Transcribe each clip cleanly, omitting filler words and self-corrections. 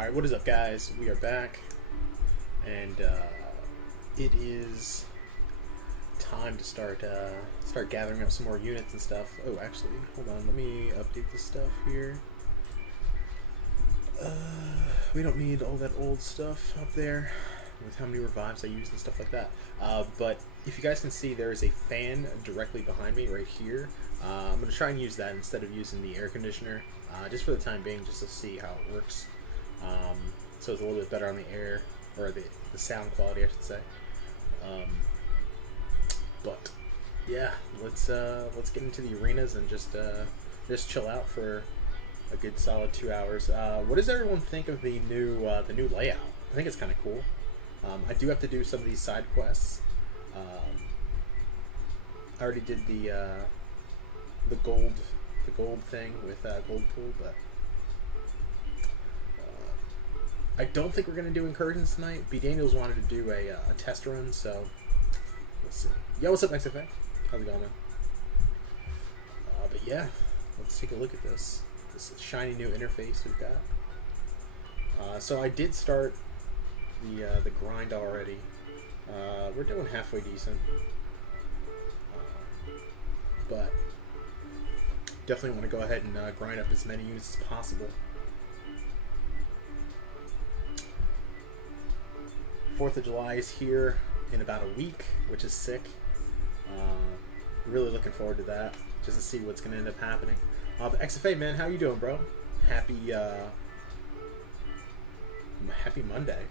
Alright, what is up, guys? We are back, and it is time to start gathering up some more units and stuff. Oh, actually, hold on, let me update this stuff here. We don't need all that old stuff up there with how many revives I used and stuff like that. But if you guys can see, there is a fan directly behind me right here. I'm going to try and use that instead of using the air conditioner, just for the time being, just to see how it works. So it's a little bit better on the air, or the sound quality, I should say. But yeah, let's get into the arenas and just chill out for a good solid 2 hours. What does everyone think of the new layout? I think it's kind of cool. I do have to do some of these side quests. I already did the gold thing with gold pool, but I don't think we're gonna do incursions tonight. B Daniels wanted to do a test run, so let's see. Yo, what's up, XFA? How's it going, man? But yeah, let's take a look at this shiny new interface we've got. So I did start the grind already. We're doing halfway decent, but definitely want to go ahead and grind up as many units as possible. 4th of July is here in about a week, which is sick. Really looking forward to that, just to see what's going to end up happening. But XFA, man, how you doing, bro? Happy Monday.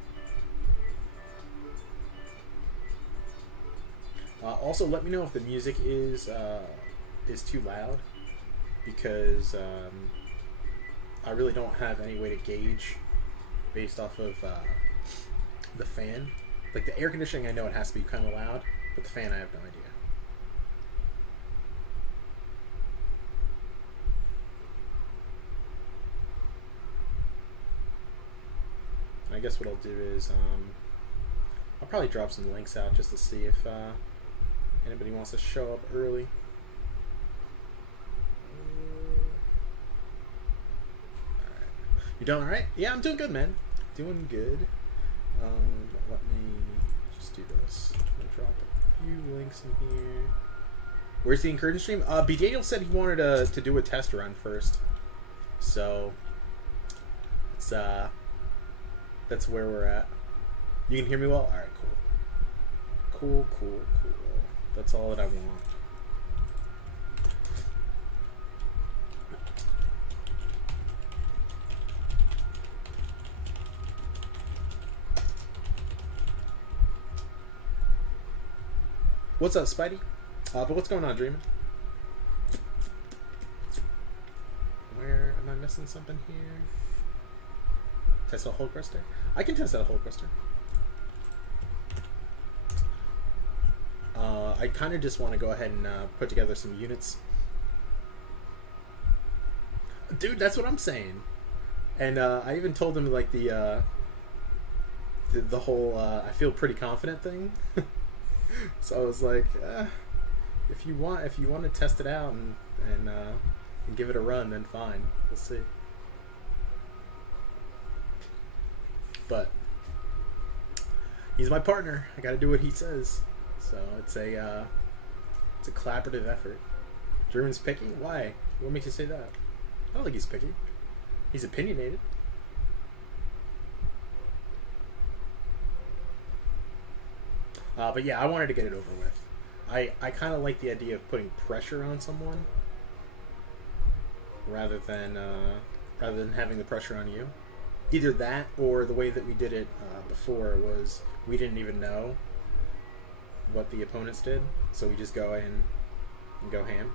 Also, let me know if the music is too loud, because I really don't have any way to gauge based off of the fan. Like the air conditioning, I know it has to be kind of loud, but the fan, I have no idea. I guess what I'll do is I'll probably drop some links out just to see if anybody wants to show up early. Alright. You doing alright? Yeah, I'm doing good, man. Doing good. Let me just do this. I'm gonna drop a few links in here. Where's the incursion stream? B Daniel said he wanted to do a test run first, so it's that's where we're at. You can hear me well? Alright, cool. Cool. That's all that I want. What's up, Spidey? But what's going on, Dreamin'? Where am I missing something here? Test a Hulk Ruster? I can test out a Hulk Ruster. I kind of just want to go ahead and put together some units. Dude, that's what I'm saying. And I even told him like the whole I feel pretty confident thing. So I was like, if you want to test it out and give it a run, then fine. We'll see. But he's my partner. I got to do what he says. So it's a collaborative effort. German's picky? Why? What makes you say that? I don't think he's picky. He's opinionated. But yeah, I wanted to get it over with. I kind of like the idea of putting pressure on someone rather than having the pressure on you. Either that, or the way that we did it before was we didn't even know what the opponents did, so we just go in and go ham.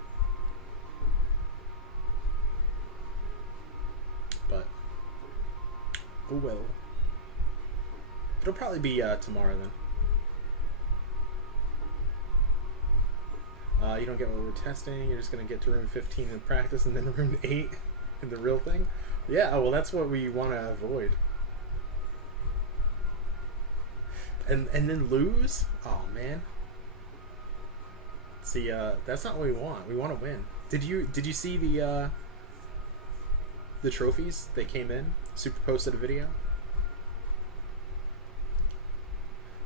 But oh well. It'll probably be tomorrow then. You don't get what we're testing. You're just gonna get to room 15 in practice, and then room 8 in the real thing. Yeah, well, that's what we want to avoid. And then lose? Oh man. See, that's not what we want. We want to win. Did you see the trophies? They came in. Super posted a video.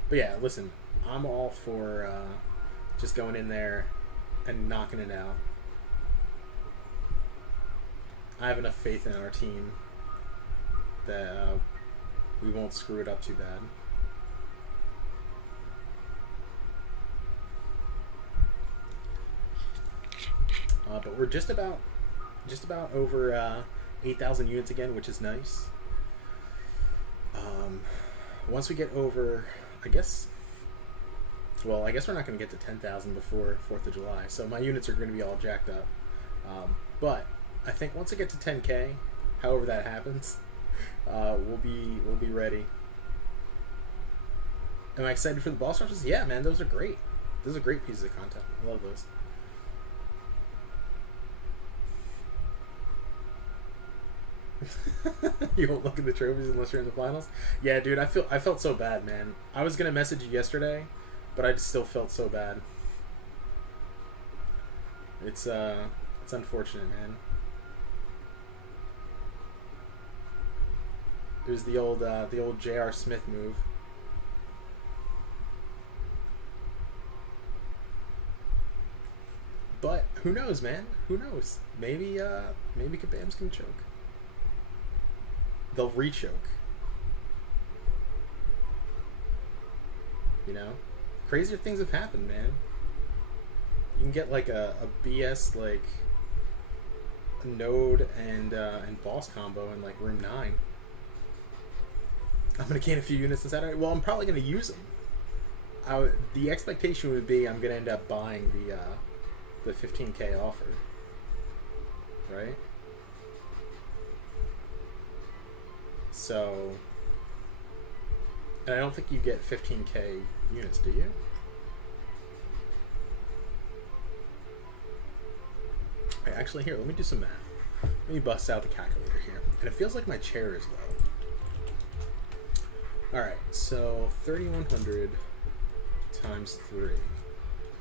But yeah, listen, I'm all for just going in there and knocking it out. I have enough faith in our team that we won't screw it up too bad. But we're just about over 8,000 units again, which is nice. Once we get over, I guess we're not going to get to 10,000 before 4th of July, so my units are going to be all jacked up. But I think once I get to 10K, however that happens, we'll be ready. Am I excited for the boss rushes? Yeah, man, those are great. Those are great pieces of content. I love those. You won't look at the trophies unless you're in the finals. Yeah, dude, I felt so bad, man. I was gonna message you yesterday, but I just still felt so bad. It's unfortunate, man. It was the old J.R. Smith move. But who knows, man? Who knows? Maybe Kabam's gonna choke. They'll re-choke. You know? Crazier things have happened, man. You can get like a BS like node and boss combo in like room 9. I'm gonna gain a few units on Saturday. Well, I'm probably gonna use them. The expectation would be I'm gonna end up buying the 15K offer, right? So, and I don't think you get 15K units, do you? Right, actually, here, let me do some math. Let me bust out the calculator here. And it feels like my chair is low. Alright, so 3,100 times 3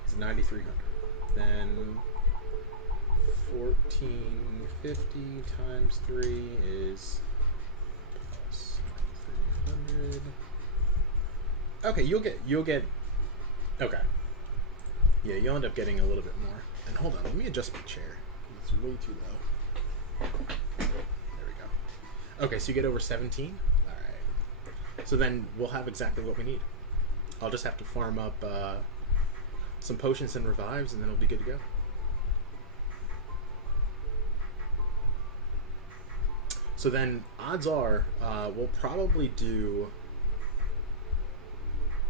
is 9,300. Then 1,450 times 3 is plus 9,300. Okay, you'll get. Okay. Yeah, you'll end up getting a little bit more. And hold on, let me adjust my chair. It's way too low. There we go. Okay, so you get over 17. All right. So then we'll have exactly what we need. I'll just have to farm up some potions and revives, and then it'll be good to go. So then, odds are, we'll probably do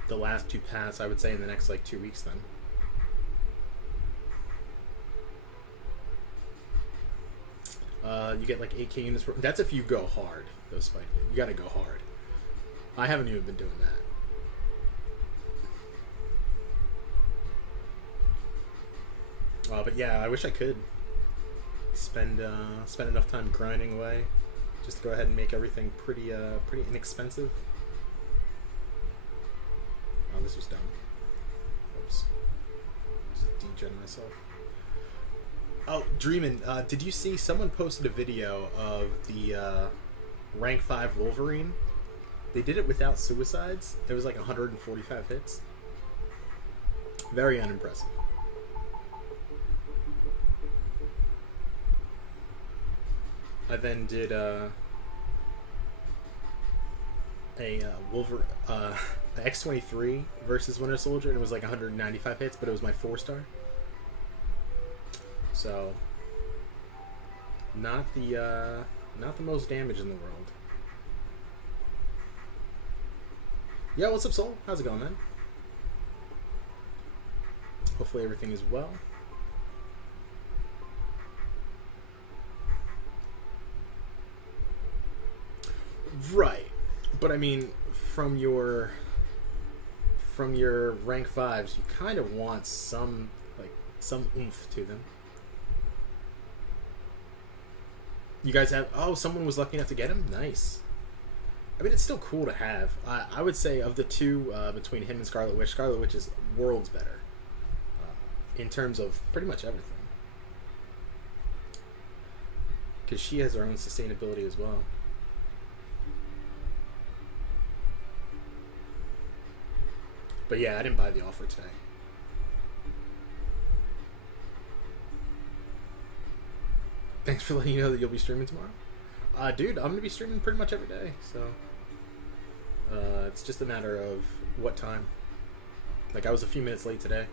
the last 2 paths, I would say, in the next, like, 2 weeks then. You get, like, 8K units per... That's if you go hard, those fighting. You gotta go hard. I haven't even been doing that. But yeah, I wish I could spend enough time grinding away just to go ahead and make everything pretty inexpensive. Oh, this was dumb. Oops. Just degen myself. Oh, Dreamin', did you see someone posted a video of the rank 5 Wolverine? They did it without suicides. It was like 145 hits. Very unimpressive. I then did a X-23 versus Winter Soldier, and it was like 195 hits, but it was my 4-star. So, not the most damage in the world. Yeah, what's up, Soul? How's it going, man? Hopefully everything is well. Right, but I mean, from your rank 5s, you kind of want some oomph to them. You guys have... Oh, someone was lucky enough to get him? Nice. I mean, it's still cool to have. I would say of the two, between him and Scarlet Witch is worlds better. In terms of pretty much everything. Because she has her own sustainability as well. But yeah, I didn't buy the offer today. Thanks for letting you know that you'll be streaming tomorrow. Dude, I'm gonna be streaming pretty much every day, so it's just a matter of what time. Like, I was a few minutes late today.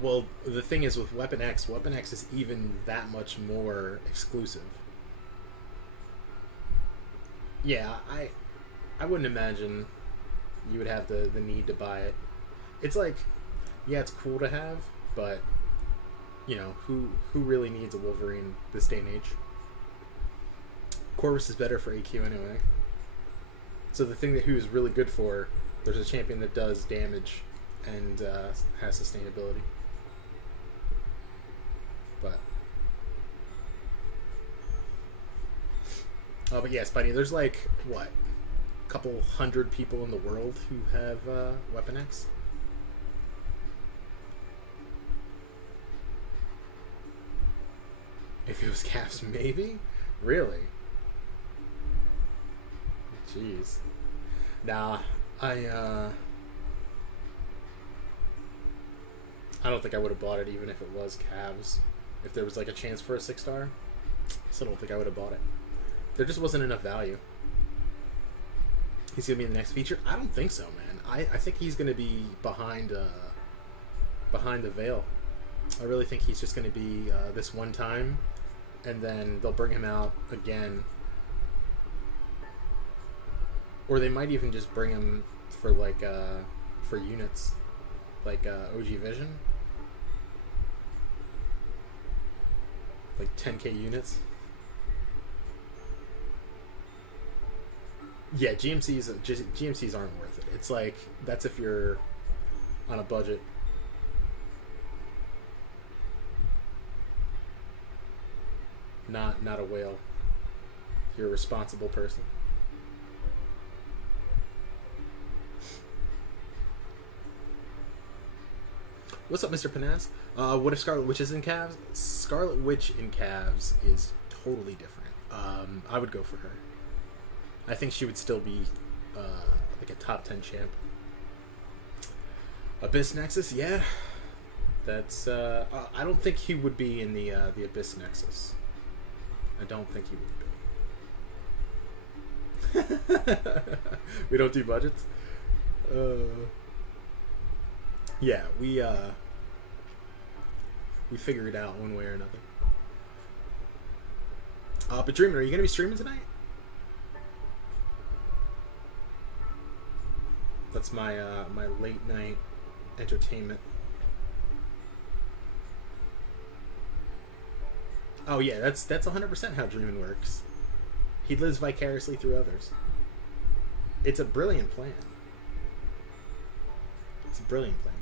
Well, the thing is with Weapon X is even that much more exclusive. Yeah, I wouldn't imagine you would have the need to buy it. It's like, yeah, it's cool to have, but you know, who really needs a Wolverine this day and age? Corvus is better for AQ anyway. So the thing that Who is really good for, there's a champion that does damage and has sustainability. But yes, buddy, there's like, what, a couple hundred people in the world who have Weapon X? If it was Caps, maybe? Really? Jeez. Nah, I don't think I would have bought it even if it was Cavs. If there was like a chance for a 6-star, I still don't think I would have bought it. There just wasn't enough value. He's gonna be in the next feature? I don't think so, man. I think he's gonna be behind the veil. I really think he's just gonna be this one time, and then they'll bring him out again. Or they might even just bring him for like for units, like OG Vision, like 10k units. Yeah, GMCs aren't worth it. It's like, that's if you're on a budget. Not a whale. You're a responsible person. What's up, Mr. Panaz? What if Scarlet Witch is in Cavs? Scarlet Witch in Cavs is totally different. I would go for her. I think she would still be like a top 10 champ. Abyss Nexus, yeah. That's I don't think he would be in the Abyss Nexus. I don't think he would be. We don't do budgets. Yeah, we figure it out one way or another. But Dreamer, are you gonna be streaming tonight? That's my my late night entertainment. Oh yeah, that's 100% how Dreamin' works. He lives vicariously through others. It's a brilliant plan. It's a brilliant plan.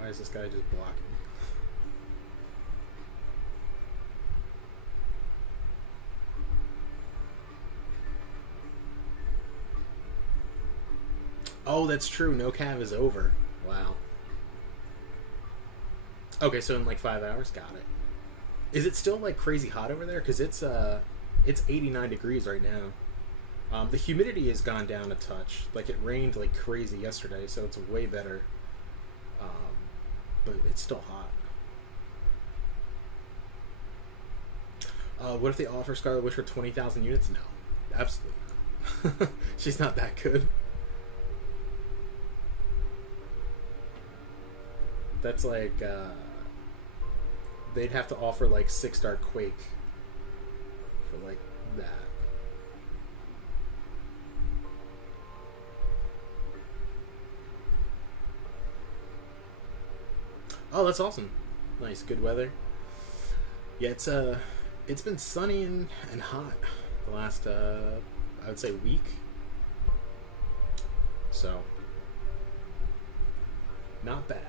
Why is this guy just blocking me? Oh, that's true. No Cav is over. Wow. Okay, so in like 5 hours, got it. Is it still like crazy hot over there? Because it's 89 degrees right now. The humidity has gone down a touch. Like, it rained like crazy yesterday, so it's way better. But it's still hot. What if they offer Scarlet Witch for 20,000 units? No, absolutely not. She's not that good. That's like, they'd have to offer like 6-star Quake for like that. Oh, that's awesome. Nice, good weather. Yeah, it's been sunny and hot the last, I would say, week. So, not bad.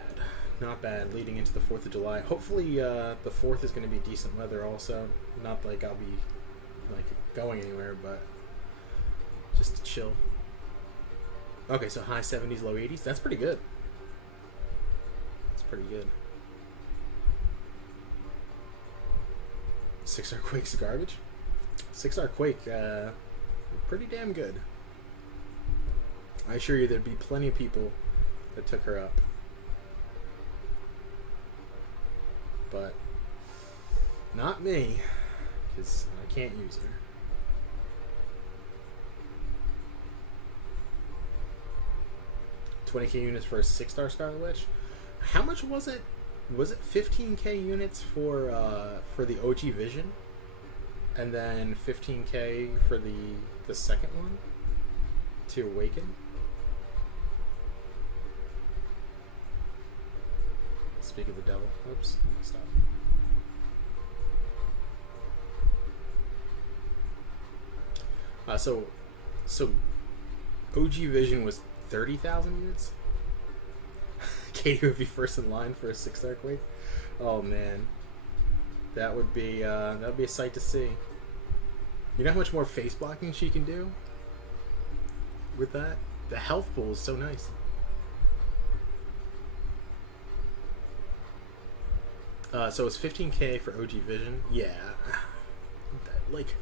Not bad leading into the 4th of July. Hopefully the 4th is going to be decent weather also. Not like I'll be like going anywhere, but just to chill. Okay, so high 70s, low 80s. That's pretty good. That's pretty good. 6-star Quake's garbage. 6-star Quake, pretty damn good. I assure you there'd be plenty of people that took her up. But not me, because I can't use her. $20K units for a 6-star Scarlet Witch. How much was it? Was it 15K units for the OG Vision, and then 15K for the second one to Awaken? Speak of the devil. Oops. Stop. So OG Vision was 30,000 units. Katie would be first in line for a 6-star Quake. Oh man, that would be a sight to see. You know how much more face blocking she can do with that? The health pool is so nice. So it's 15K for OG Vision. Yeah, like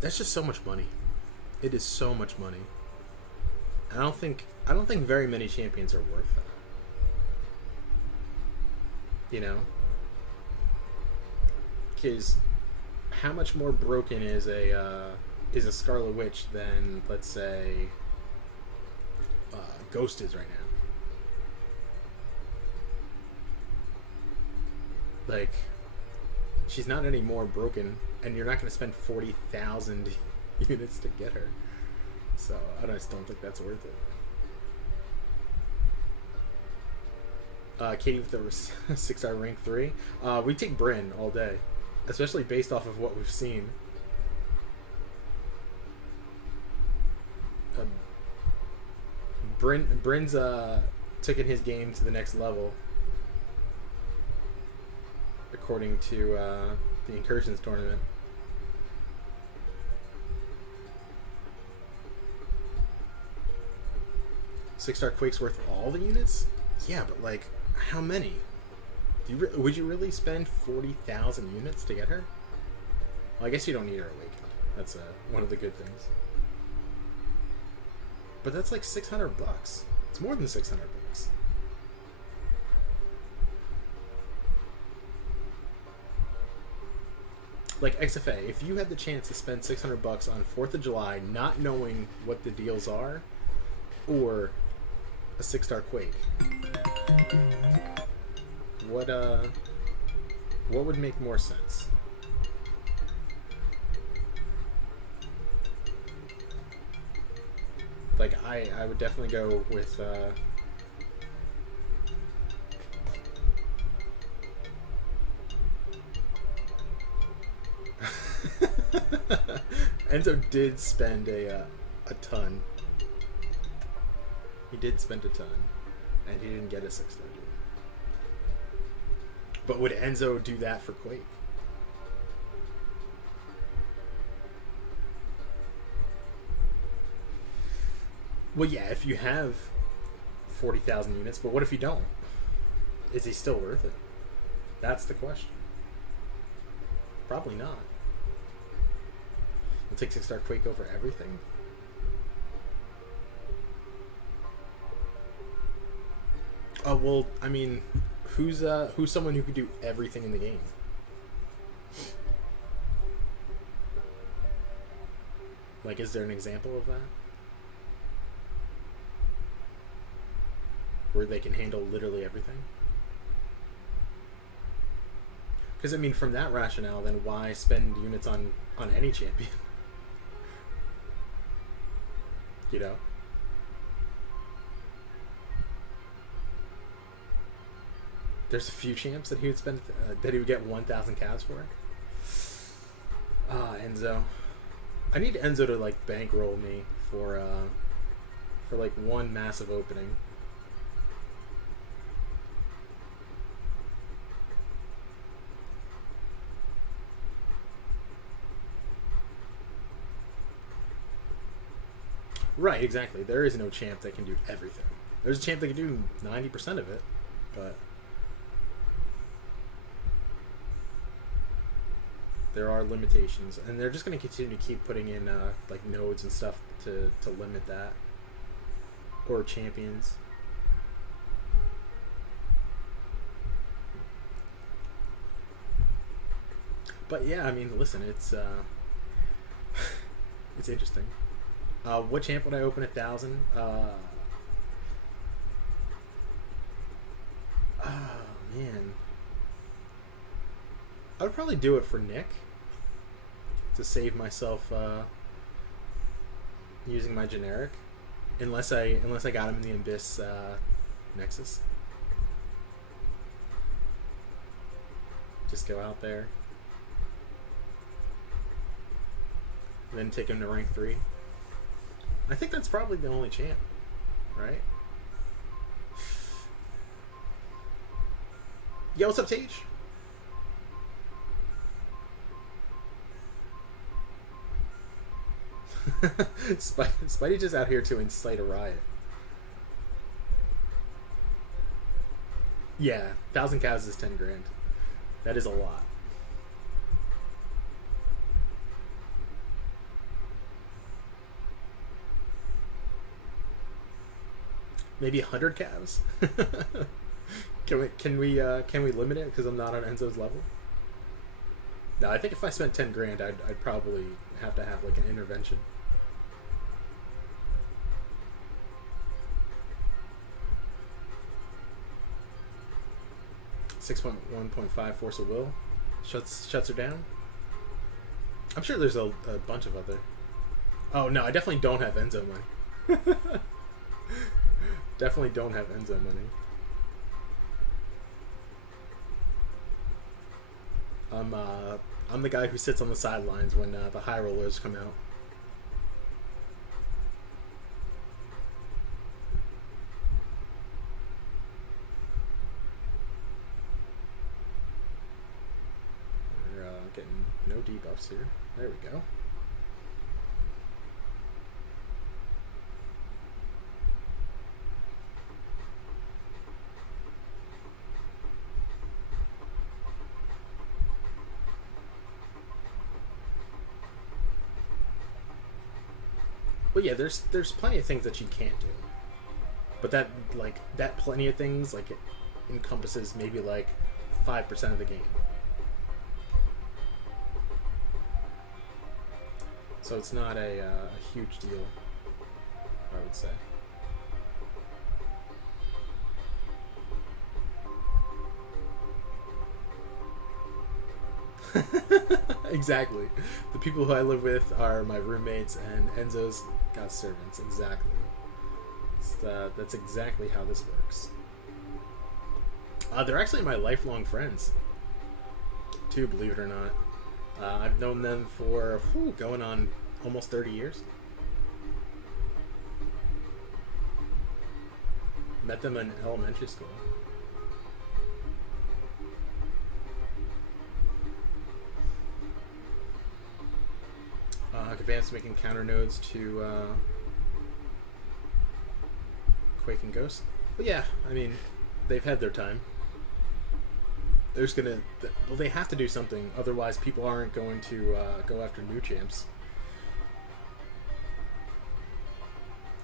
that's just so much money. It is so much money. I don't think very many champions are worth that. You know, because how much more broken is a Scarlet Witch than, let's say, Ghost is right now? Like, she's not any more broken, and you're not going to spend 40,000 units to get her. So I just don't think that's worth it. Katie with the 6-star rank 3. We take Bryn all day, especially based off of what we've seen. Bryn's taking his game to the next level, according to the Incursions tournament. Six-star Quake's worth all the units? Yeah, but like, how many? Would you really spend 40,000 units to get her? Well, I guess you don't need her awakened. That's one of the good things. But that's like $600. It's more than $600. Like XFA, if you had the chance to spend $600 on 4th of July, not knowing what the deals are, or a 6-star Quake, what would make more sense? Like, I would definitely go with Enzo did spend a ton. He did spend a ton, and he didn't get a 6-star deal. But would Enzo do that for Quake? Well, yeah, if you have 40,000 units, but what if you don't? Is he still worth it? That's the question. Probably not. You'll take 6-star Quake over everything? Oh, well, I mean, who's someone who could do everything in the game? Like, is there an example of that? Where they can handle literally everything? Because, I mean, from that rationale, then why spend units on any champion? You know? There's a few champs that he would spend, that he would get 1,000 calves for. Enzo. I need Enzo to, like, bankroll me for like, one massive opening. Right, exactly. There is no champ that can do everything. There's a champ that can do 90% of it, but there are limitations, and they're just going to continue to keep putting in like nodes and stuff to limit that, or champions. But yeah, I mean, listen, it's it's interesting. What champ would I open 1,000? Oh man, I would probably do it for Nick to save myself using my generic, unless I got him in the Abyss Nexus. Just go out there, and then take him to rank 3. I think that's probably the only champ, right? Yo, what's up, Tage? Spidey just out here to incite a riot. Yeah, 1,000 cows is 10 grand. That is a lot. Maybe 100 calves. Can we limit it because I'm not on Enzo's level? No, I think if I spent 10 grand, I'd probably have to have like an intervention. $6.1.5 Force of Will shuts her down. I'm sure there's a bunch of other. Oh no, I definitely don't have Enzo money. Definitely don't have Enzo money. I'm the guy who sits on the sidelines when the high rollers come out. We're getting no debuffs here. There we go. Well, yeah, there's plenty of things that you can't do, but that plenty of things like it encompasses maybe like 5% of the game. So it's not a huge deal, I would say. Exactly. The people who I live with are my roommates, and Enzo's got servants. Exactly. That's exactly how this works. They're actually my lifelong friends, too, believe it or not. I've known them for going on almost 30 years. Met them in elementary school. Advanced making counter nodes to Quake and Ghost. But yeah, I mean, they've had their time. They're just gonna... Well, they have to do something, otherwise people aren't going to go after new champs.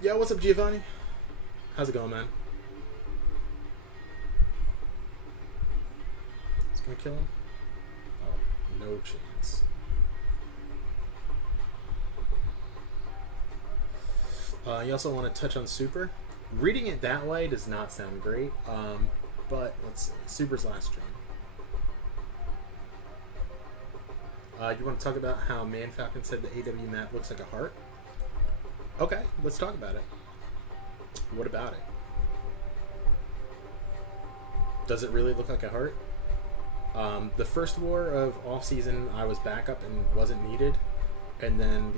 Yeah, what's up, Giovanni? How's it going, man? It's gonna kill him? Oh, no chance. You also want to touch on Super. Reading it that way does not sound great, but let's see. Super's last stream. You want to talk about how Man Falcon said the AW map looks like a heart? Okay, let's talk about it. What about it? Does it really look like a heart? The first war of off-season, I was backup and wasn't needed. And then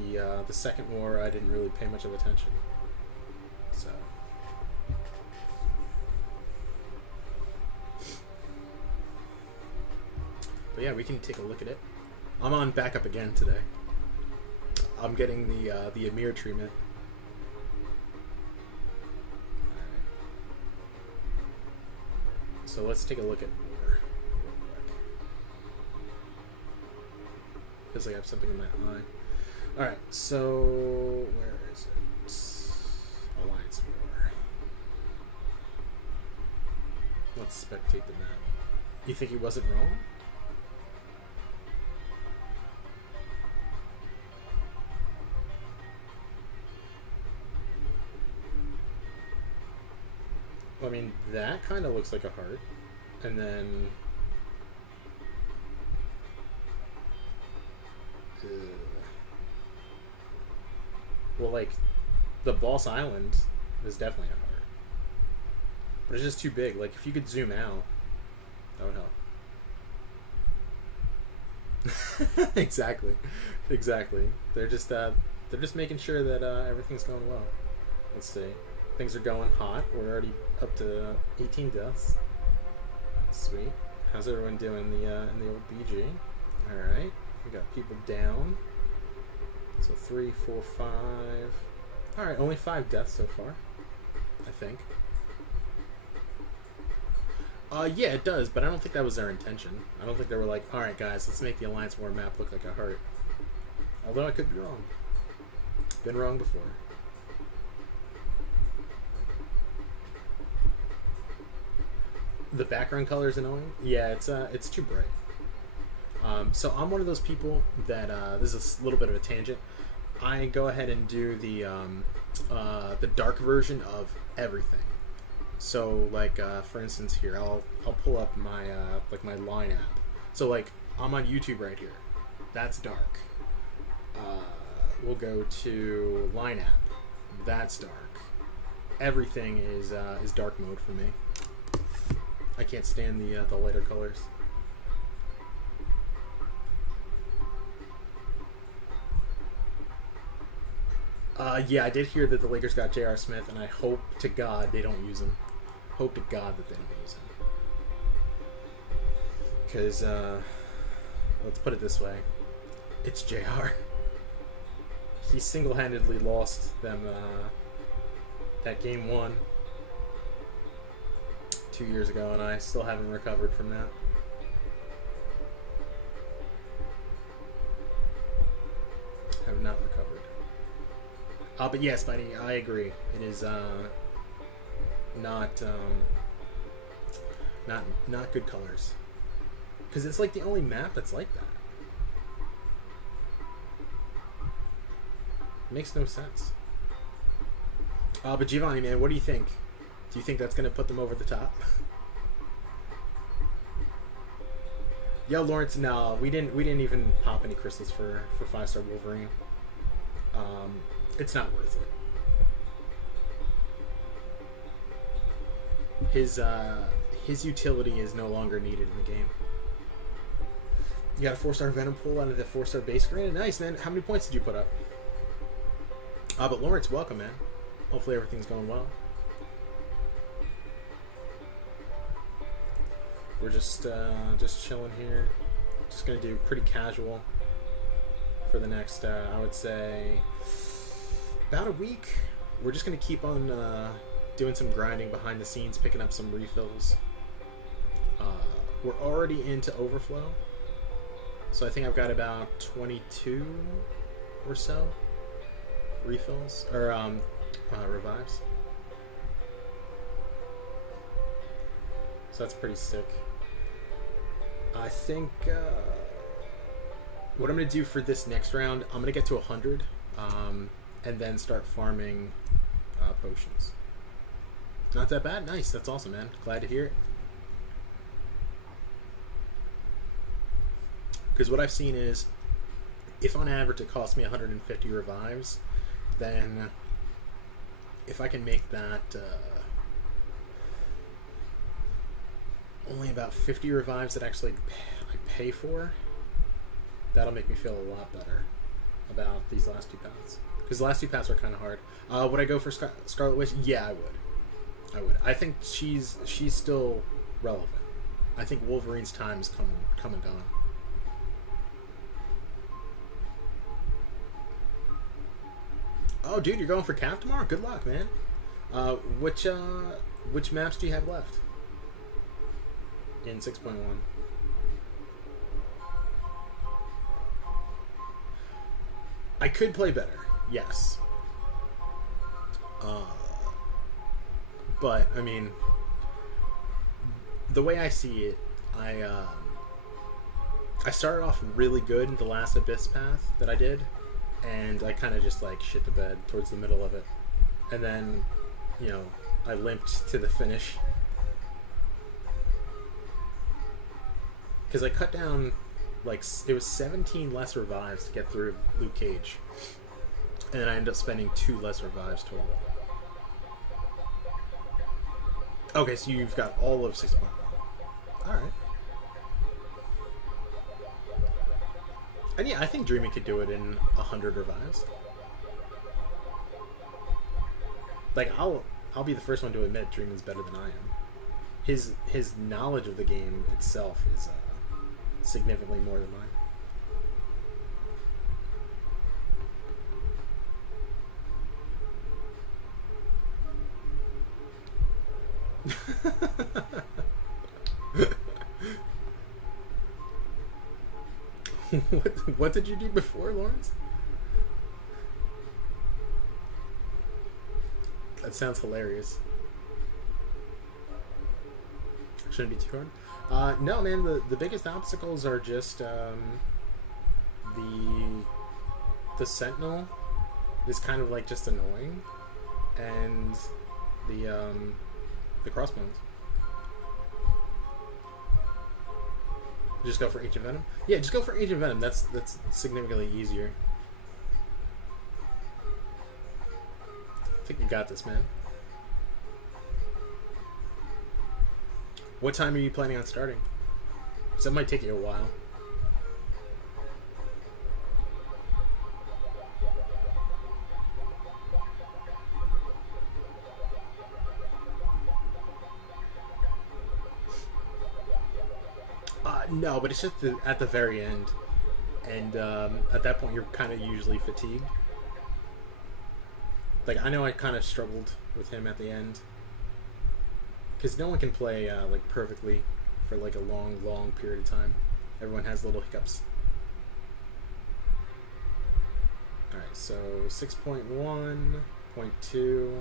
the second war, I didn't really pay much of attention. So. But yeah, we can take a look at it. I'm on backup again today. I'm getting the Amir treatment. So let's take a look at more real quick. Feels like I have something in my eye. Alright, so where is it? Alliance War. Let's spectate the map. You think he wasn't wrong? I mean, that kind of looks like a heart. And then... well, like, the Boss Island is definitely a heart. But it's just too big. Like, if you could zoom out, that would help. Exactly. Exactly. They're just making sure that everything's going well. Let's see. Things are going hot. We're already up to 18 deaths. Sweet. How's everyone doing in the old BG? Alright. We got people down. So 3, 4, 5. Alright, only 5 deaths so far, I think. Yeah, it does, but I don't think that was their intention. I don't think they were like, alright guys, let's make the Alliance War map look like a heart. Although I could be wrong. Been wrong before. The background color is annoying. Yeah, it's too bright. So I'm one of those people that this is a little bit of a tangent. I go ahead and do the dark version of everything. So like for instance here, I'll pull up my like my line app. So like I'm on YouTube right here. That's dark. We'll go to line app. That's dark. Everything is dark mode for me. I can't stand the lighter colors. Yeah, I did hear that the Lakers got J.R. Smith, and I hope to God they don't use him. Hope to God that they don't use him. Because, let's put it this way. It's J.R. He single-handedly lost them that game 1 2 years ago, and I still haven't recovered from that. Have not recovered. But yes, Spidey, I agree. It is not good colors, because it's like the only map that's like that. It makes no sense. But Giovanni, man, what do you think? Do you think that's gonna put them over the top? Yo, Lawrence, no, we didn't even pop any crystals for 5-star Wolverine. It's not worth it. His utility is no longer needed in the game. You got a 4-star Venom pull out of the 4-star base grade. Nice, man. How many points did you put up? But Lawrence, welcome, man. Hopefully everything's going well. We're just chilling here. Just gonna do pretty casual for the next, I would say, about a week. We're just gonna keep on doing some grinding behind the scenes, picking up some refills. We're already into overflow, so I think I've got about 22 or so refills or revives. So that's pretty sick. I think what I'm gonna do for this next round, I'm gonna get to 100, and then start farming potions. Not that bad. Nice. That's awesome, man. Glad to hear it. Because what I've seen is, if on average it costs me 150 revives, then if I can make that only about 50 revives that actually I pay for, that'll make me feel a lot better about these last 2 paths. Because the last 2 paths are kind of hard. Would I go for Scarlet Witch? Yeah, I would. I think she's still relevant. I think Wolverine's time is come and gone. Oh, dude, you're going for Cap tomorrow? Good luck, man. Which maps do you have left? in 6.1. I could play better, yes. But I mean, the way I see it, I started off really good in the last Abyss path that I did, and I kind of just like shit the bed towards the middle of it, and then, you know, I limped to the finish because I cut down, like, it was 17 less revives to get through Luke Cage, and then I ended up spending 2 less revives total. Okay, so you've got all of 6.1. Alright. And yeah, I think Dreamy could do it in 100 revives. Like, I'll be the first one to admit Dreamy's better than I am. His knowledge of the game itself is significantly more than mine. What did you do before, Lawrence? That sounds hilarious. Shouldn't be too hard. No, man. The biggest obstacles are just the Sentinel is kind of like just annoying, and the crossbones. Just go for Ancient Venom? Yeah, just go for Ancient Venom. That's significantly easier. I think you got this, man. What time are you planning on starting? Because that might take you a while. No, but it's just at the very end, and at that point you're kind of usually fatigued. Like, I know I kind of struggled with him at the end, because no one can play like perfectly for like a long period of time. Everyone has little hiccups. All right, so 6.1, 0.2,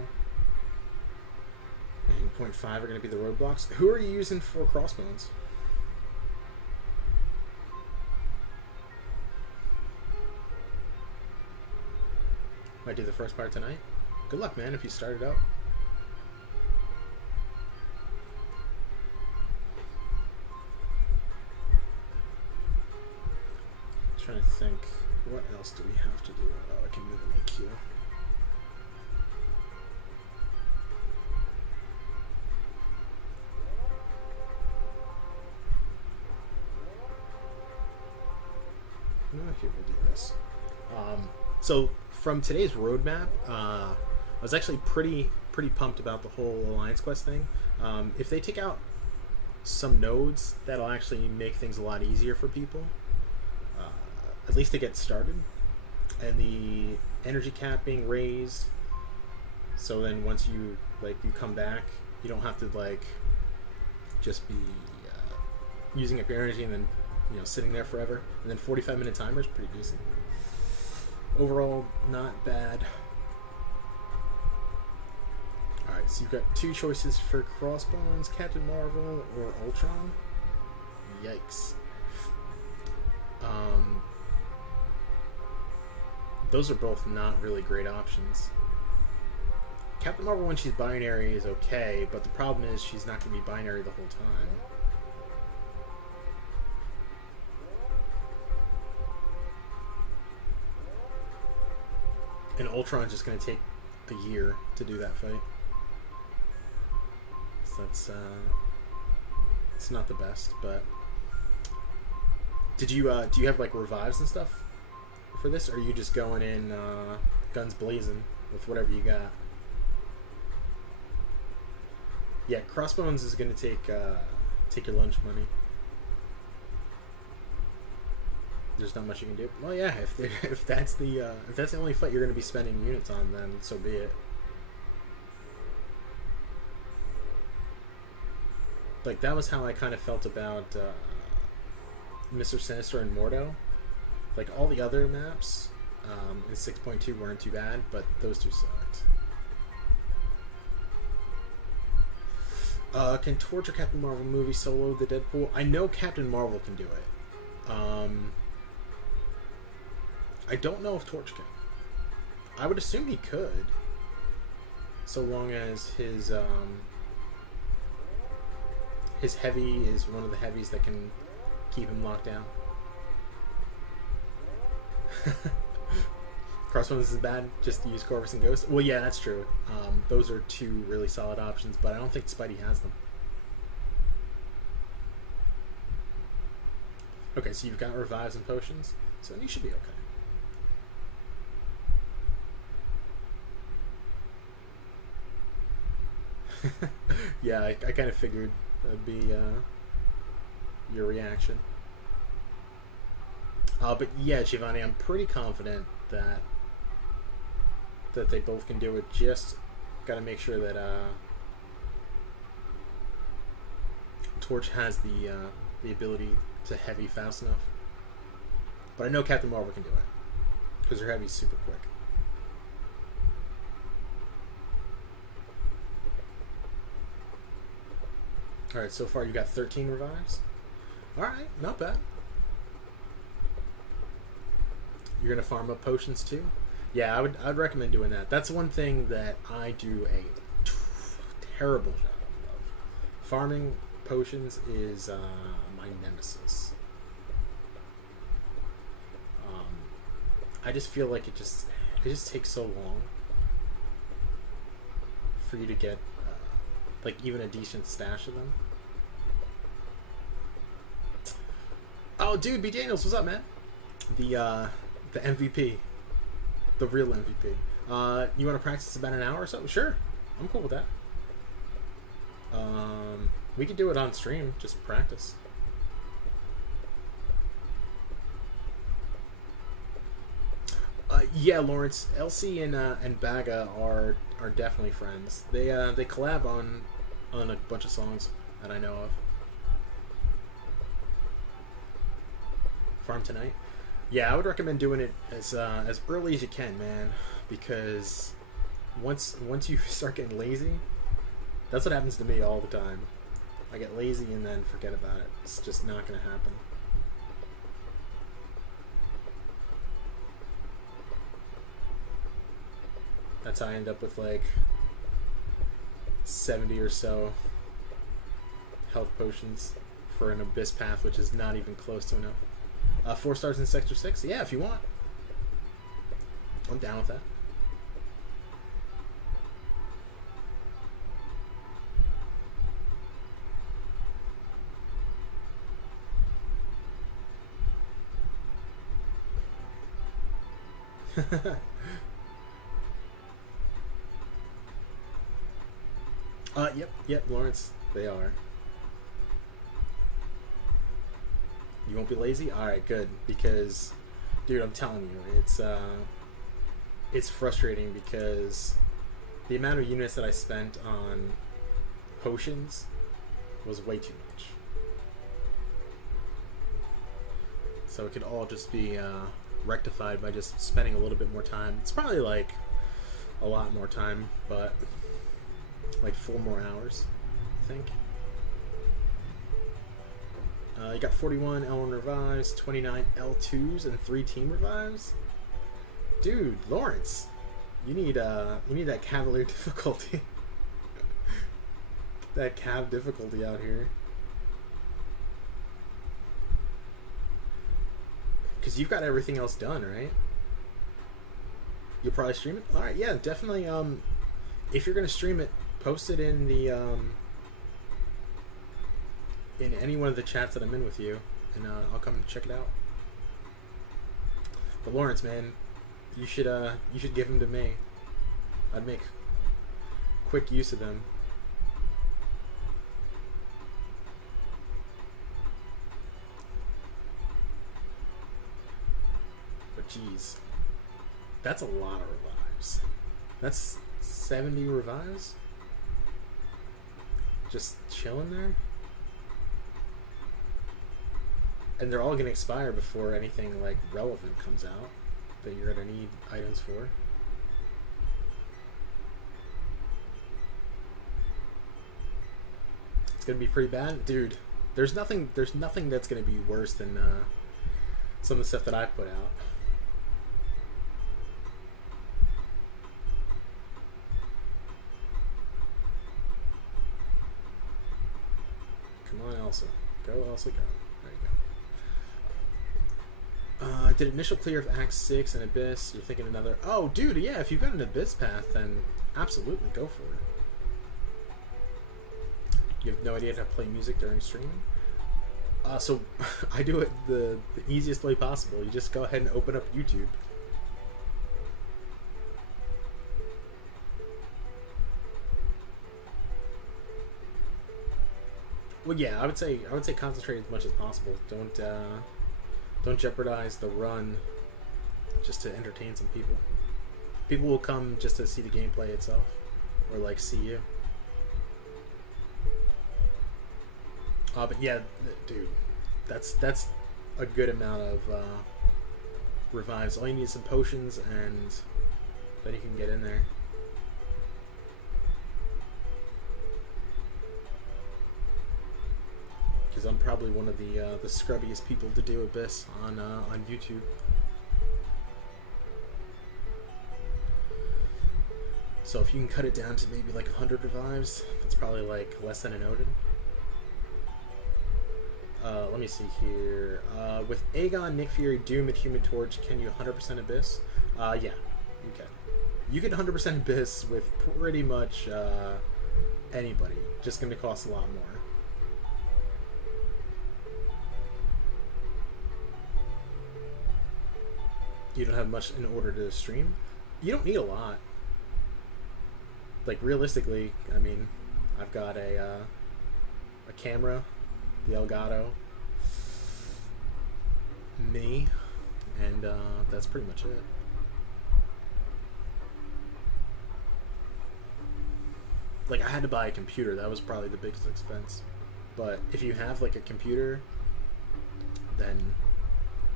and 0.5 are going to be the roadblocks. Who are you using for crossbones? Might do the first part tonight. Good luck, man, if you start it up. I'm trying to think, what else do we have to do? Oh, I can move an EQ. No, here, we'll do this. So from today's roadmap, I was actually pretty pumped about the whole Alliance Quest thing. If they take out some nodes, that'll actually make things a lot easier for people, at least to get started. And the energy cap being raised, so then once you come back, you don't have to like just be using up your energy and then, you know, sitting there forever. And then 45-minute timer is pretty decent. Overall, not bad. Alright, so you've got 2 choices for Crossbones, Captain Marvel or Ultron. Yikes. Those are both not really great options. Captain Marvel, when she's binary, is okay, but the problem is she's not going to be binary the whole time. And Ultron's just going to take a year to do that fight. So that's it's not the best, but do you have like revives and stuff for this, or are you just going in guns blazing with whatever you got? Yeah, Crossbones is going to take your lunch money. There's not much you can do. Well, yeah, if that's the only fight you're going to be spending units on, then so be it. Like, that was how I kind of felt about Mr. Sinister and Mordo. Like, all the other maps in 6.2 weren't too bad, but those two sucked. Can Torch or Captain Marvel movie solo the Deadpool? I know Captain Marvel can do it. I don't know if Torch can. I would assume he could, so long as his heavy is one of the heavies that can keep him locked down. Crossbones is bad, just use Corvus and Ghost. Well, yeah, that's true. Those are two really solid options, but I don't think Spidey has them. Okay, so you've got revives and potions, so you should be okay. Yeah, I kind of figured that'd be your reaction. But yeah, Giovanni, I'm pretty confident that they both can do it. Just got to make sure that Torch has the ability to heavy fast enough. But I know Captain Marvel can do it because her heavy's super quick. Alright, so far you got 13 revives. Alright, not bad. You're gonna farm up potions too? Yeah, I'd recommend doing that. That's one thing that I do a terrible job of. Farming potions is my nemesis. I just feel like it just takes so long for you to get like even a decent stash of them. Oh, dude, B. Daniels, what's up, man? The MVP, the real MVP. You want to practice about an hour or so? Sure, I'm cool with that. We could do it on stream, just practice. Yeah, Lawrence, Elsie and Baga are definitely friends. They collab on a bunch of songs that I know of. Farm tonight. Yeah, I would recommend doing it as early as you can, man, because once you start getting lazy, that's what happens to me all the time. I get lazy and then forget about it. It's just not going to happen. That's how I end up with like 70 or so health potions for an Abyss Path, which is not even close to enough. 4 stars in Sector 6? Yeah, if you want. I'm down with that. Yep, Lawrence, they are. You won't be lazy? Alright, good, because, dude, I'm telling you, it's frustrating because the amount of units that I spent on potions was way too much. So it could all just be rectified by just spending a little bit more time. It's probably like a lot more time, but like 4 more hours, I think. You got 41 L1 revives, 29 L2s, and 3 team revives. Dude, Lawrence, you need that Cavalier difficulty. That Cav difficulty out here. Because you've got everything else done, right? You'll probably stream it? Alright, yeah, definitely. If you're going to stream it, post it in the in any one of the chats that I'm in with you, and I'll come and check it out. But Lawrence, man, you should give them to me. I'd make quick use of them. But geez, that's a lot of revives. That's 70 revives? Just chilling there? And they're all going to expire before anything like relevant comes out that you're going to need items for. It's going to be pretty bad, dude. There's nothing that's going to be worse than some of the stuff that I put out. Come on, Elsa. Go, Elsa, go. There you go. Did initial clear of Act 6 and Abyss. You're thinking another... Oh, dude, yeah, if you've got an Abyss path, then absolutely go for it. You have no idea how to play music during streaming? So I do it the easiest way possible. You just go ahead and open up YouTube. Well, yeah, I would say concentrate as much as possible. Don't jeopardize the run just to entertain some people. People will come just to see the gameplay itself, or like see you. But yeah, dude, that's a good amount of revives. All you need is some potions, and then you can get in there. Because I'm probably one of the scrubbiest people to do Abyss on YouTube. So if you can cut it down to maybe like 100 revives, that's probably like less than an Odin. Let me see here. With Aegon, Nick Fury, Doom, and Human Torch, can you 100% Abyss? Yeah, you can. You can 100% Abyss with pretty much anybody. Just going to cost a lot more. You don't have much in order to stream. You don't need a lot. Like, realistically, I mean, I've got a camera, the Elgato Mini, and that's pretty much it. Like, I had to buy a computer. That was probably the biggest expense. But if you have like a computer, then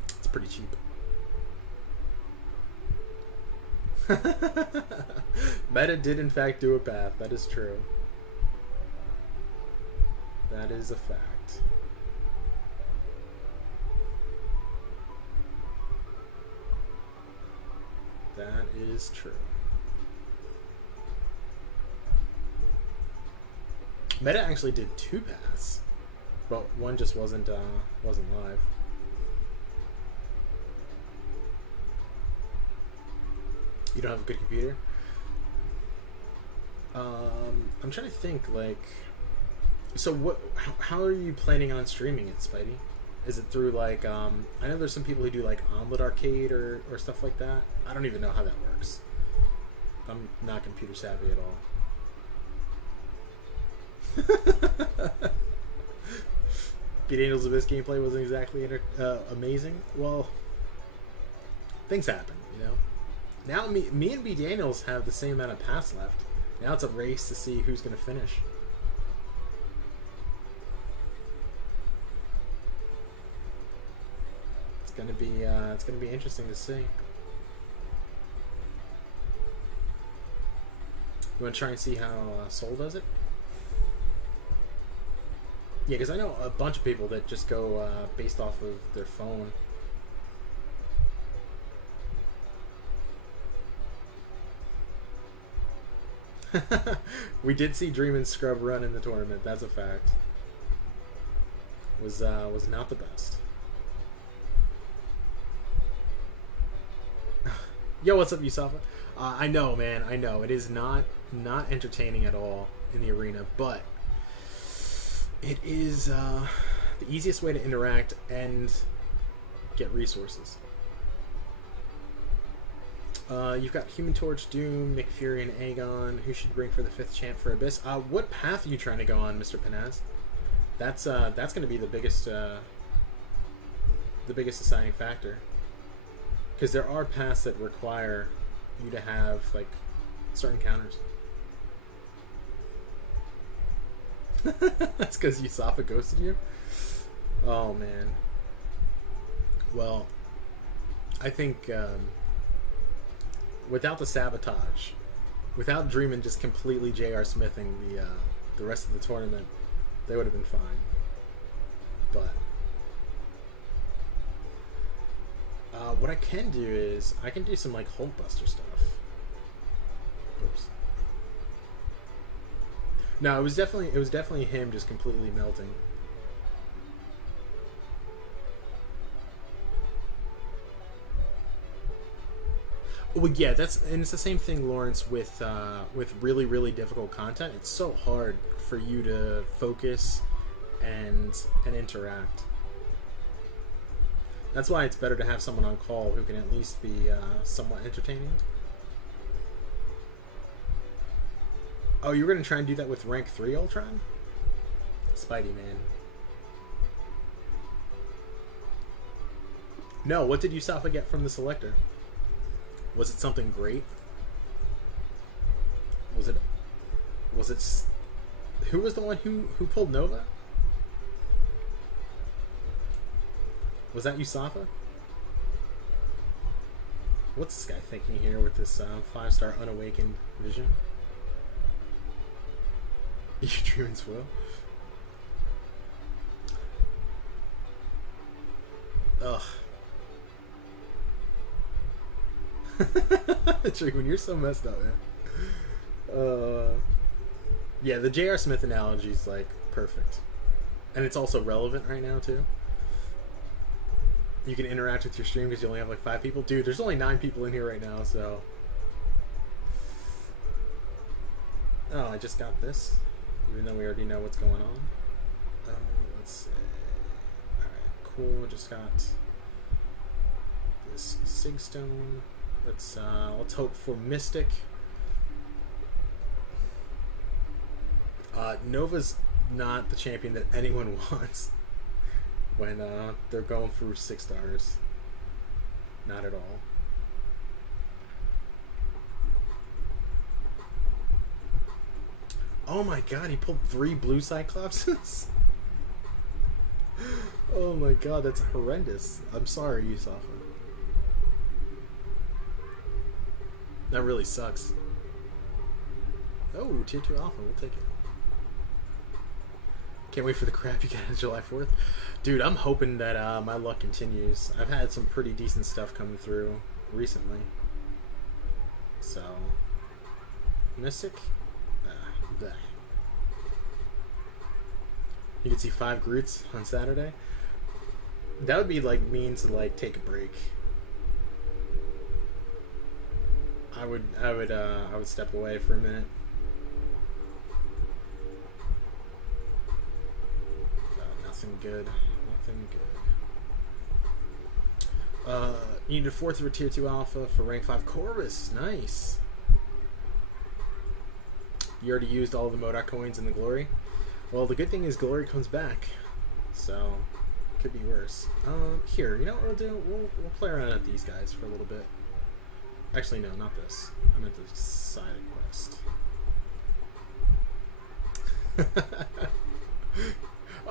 it's pretty cheap. Meta did in fact do a path. That is true. That is a fact. That is true. Meta actually did 2 paths, but one just wasn't live. You don't have a good computer? I'm trying to think, like, so how are you planning on streaming it, Spidey? Is it through like, I know there's some people who do like Omelet Arcade or stuff like that. I don't even know how that works. I'm not computer savvy at all. B. Daniels' Abyss gameplay wasn't exactly amazing. Well, things happen, you know? Now me and B. Daniels have the same amount of paths left. Now it's a race to see who's going to finish. It's going to be interesting to see. You want to try and see how Soul does it? Yeah, because I know a bunch of people that just go based off of their phone. We did see Dream and Scrub run in the tournament. That's a fact. Was not the best. Yo, what's up, Yusafa? I know, man. I know it is not entertaining at all in the arena, but it is the easiest way to interact and get resources. You've got Human Torch, Doom, Nick Fury, and Aegon. Who should bring for the 5th champ for Abyss? What path are you trying to go on, Mr. Panaz? That's going to be the biggest deciding factor. Because there are paths that require you to have like certain counters. That's because Yusafa ghosted you? Oh man. Well, I think without the sabotage, without Dreamin' just completely J.R. Smithing the rest of the tournament, they would have been fine. But what I can do is I can do some like Hulkbuster stuff. Oops. No, it was definitely him just completely melting. Well, yeah, it's the same thing, Lawrence, with really, really difficult content. It's so hard for you to focus and interact. That's why it's better to have someone on call who can at least be somewhat entertaining. Oh, you were gonna try and do that with rank 3 Ultron? Spidey man. No, what did Yusafa get from the selector? Was it something great? Was it who was the one who pulled Nova? Was that Yusafa? What's this guy thinking here with this 5-star unawakened vision? You dreaming swell? Ugh. When you're so messed up, man. Yeah, the J.R. Smith analogy is like perfect, and it's also relevant right now too. You can interact with your stream because you only have like 5 people. Dude, there's only 9 people in here right now, so. Oh, I just got this, even though we already know what's going on. Let's see. All right, cool. Just got this Sigstone. Let's hope for Mystic. Nova's not the champion that anyone wants when they're going through 6 stars. Not at all. Oh my god, he pulled 3 blue Cyclopses? Oh my god, that's horrendous. I'm sorry, Yusafa. That really sucks. Oh, tier 2 alpha, we'll take it. Can't wait for the crap you get on July 4th. Dude, I'm hoping that my luck continues. I've had some pretty decent stuff coming through recently. So, Mystic? Bleh. You can see 5 Groots on Saturday. That would be like mean to like take a break. I would step away for a minute. Nothing good. Nothing good. You need a 4th of a tier 2 alpha for rank 5 Corvus. Nice. You already used all the Modoc coins in the Glory. Well, the good thing is Glory comes back, so could be worse. Here, you know what we'll do? We'll play around at these guys for a little bit. Actually, no, not this. I meant the side quest.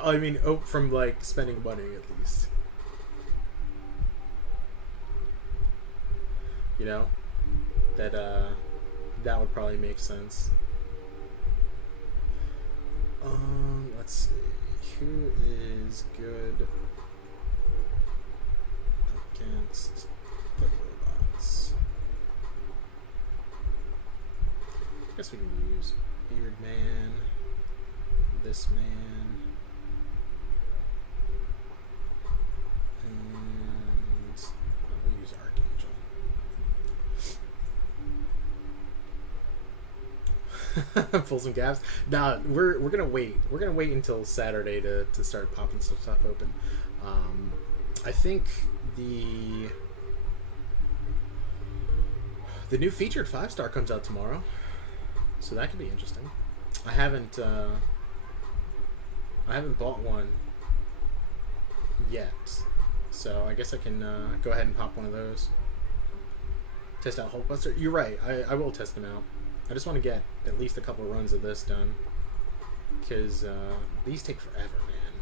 I mean, from like spending money at least. You know, that would probably make sense. Let's see. Who is good against the robots? I guess we can use Beard Man, this man, and we'll use Archangel. Pull some gaps. Nah, we're gonna wait. We're gonna wait until Saturday to start popping some stuff open. I think the new featured 5-star comes out tomorrow, so that could be interesting. I haven't bought one yet, so I guess I can go ahead and pop one of those. Test out Hulkbuster. You're right. I will test them out. I just want to get at least a couple runs of this done, because these take forever, man.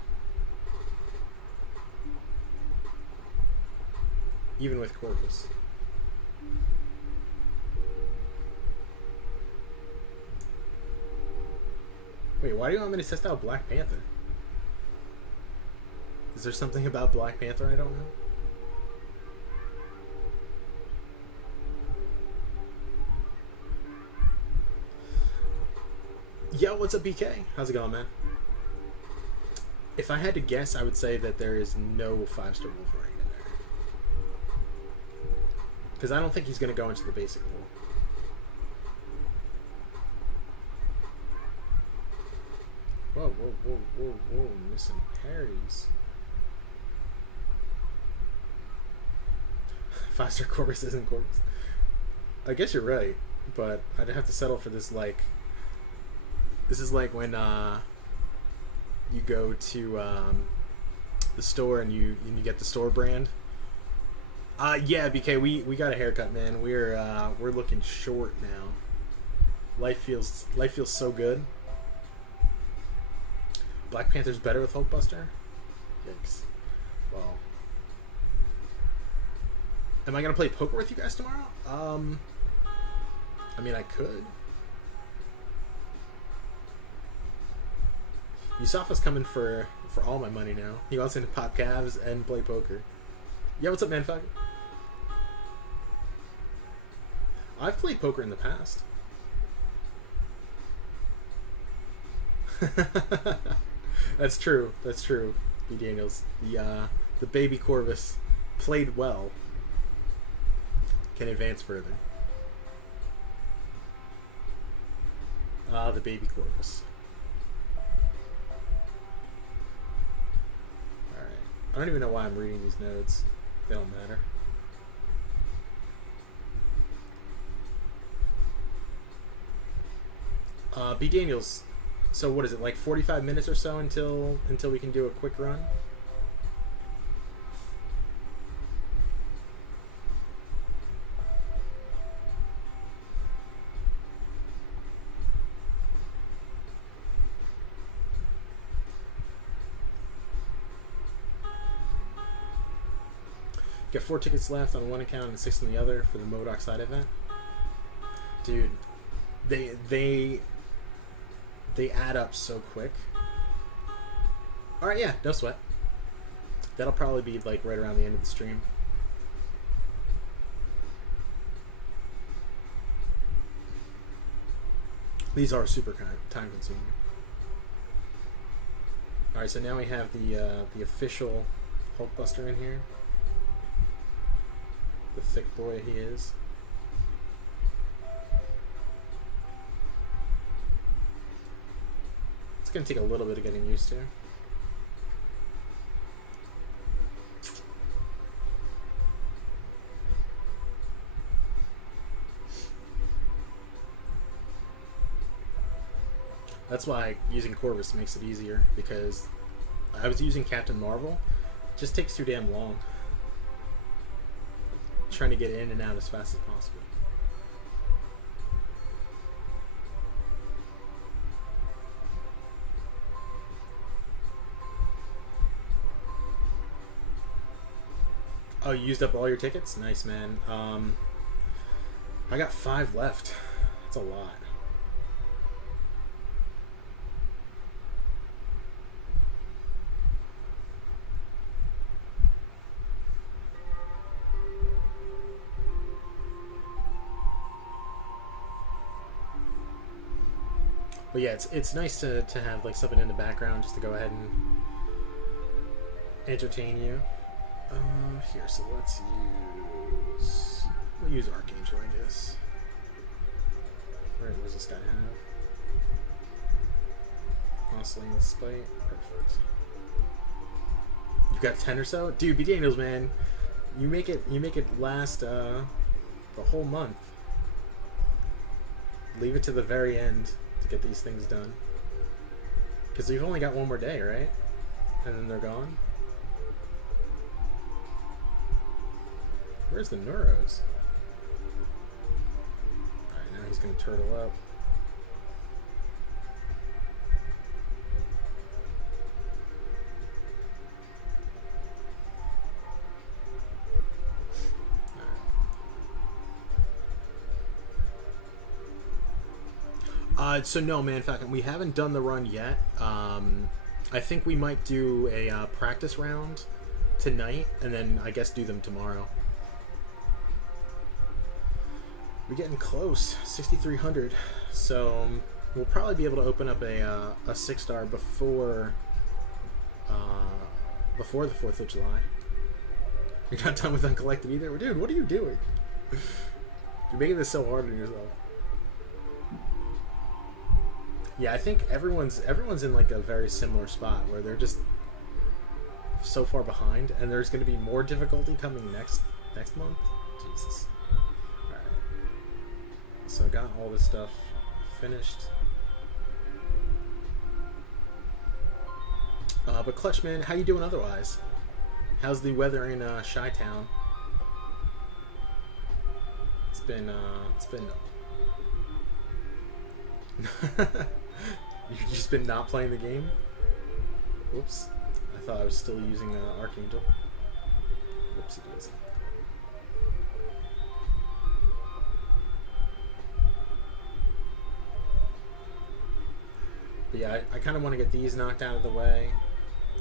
even with Corvus. Wait, why do you want me to test out Black Panther? Is there something about Black Panther I don't know? Yo, what's up, BK? How's it going, man? If I had to guess, I would say that there is no 5-star Wolverine in there. Because I don't think he's going to go into the basic pool. Whoa, whoa, whoa, whoa, whoa, missing Harry's. 5-star Corvus isn't Corvus. I guess you're right, but I'd have to settle for this, like... This is like when you go to the store and you get the store brand. Yeah, BK, we got a haircut, man. We're looking short now. Life feels so good. Black Panther's better with Hulkbuster? Yikes. Well, am I gonna play poker with you guys tomorrow? I mean, I could. Yusafa's coming for all my money now. He wants me to pop calves and play poker. Yeah, what's up, man? Fuck. I've played poker in the past. That's true. That's true. B. Daniels, the baby Corvus played well. Can advance further. The baby Corvus. I don't even know why I'm reading these notes. They don't matter. B. Daniels, so what is it, like 45 minutes or so until we can do a quick run? Get 4 tickets left on one account and 6 on the other for the MODOK side event. Dude, they add up so quick. Alright, yeah, no sweat. That'll probably be like right around the end of the stream. These are super time consuming. Alright, so now we have the official Hulkbuster in here. The thick boy he is. It's gonna take a little bit of getting used to. That's why using Corvus makes it easier, because I was using Captain Marvel. It just takes too damn long. Trying to get in and out as fast as possible. Oh, you used up all your tickets? Nice, man. I got 5 left. That's a lot. But yeah, it's nice to have like something in the background just to go ahead and entertain you. Here, so we'll use Archangel, I guess. Where does this guy have? Oscillating with Spite. Perfect. You got 10 or so? Dude, B. Daniels, man. You make it last the whole month. Leave it to the very end to get these things done. Because we've only got one more day, right? And then they're gone. Where's the Neuros? Alright, now he's gonna turtle up. So no, man, Falcon, we haven't done the run yet. I think we might do a practice round tonight, and then I guess do them tomorrow. We're getting close, 6,300. So we'll probably be able to open up a 6-star before the 4th of July. You're not done with Uncollected either, dude. What are you doing? You're making this so hard on yourself. Yeah, I think everyone's in like a very similar spot where they're just so far behind, and there's going to be more difficulty coming next month. Jesus. All right. So I got all this stuff finished. But Clutchman, how you doing otherwise? How's the weather in Chi-Town? It's been You've just been not playing the game? Whoops. I thought I was still using Archangel. Whoopsie daisy. But yeah, I kind of want to get these knocked out of the way,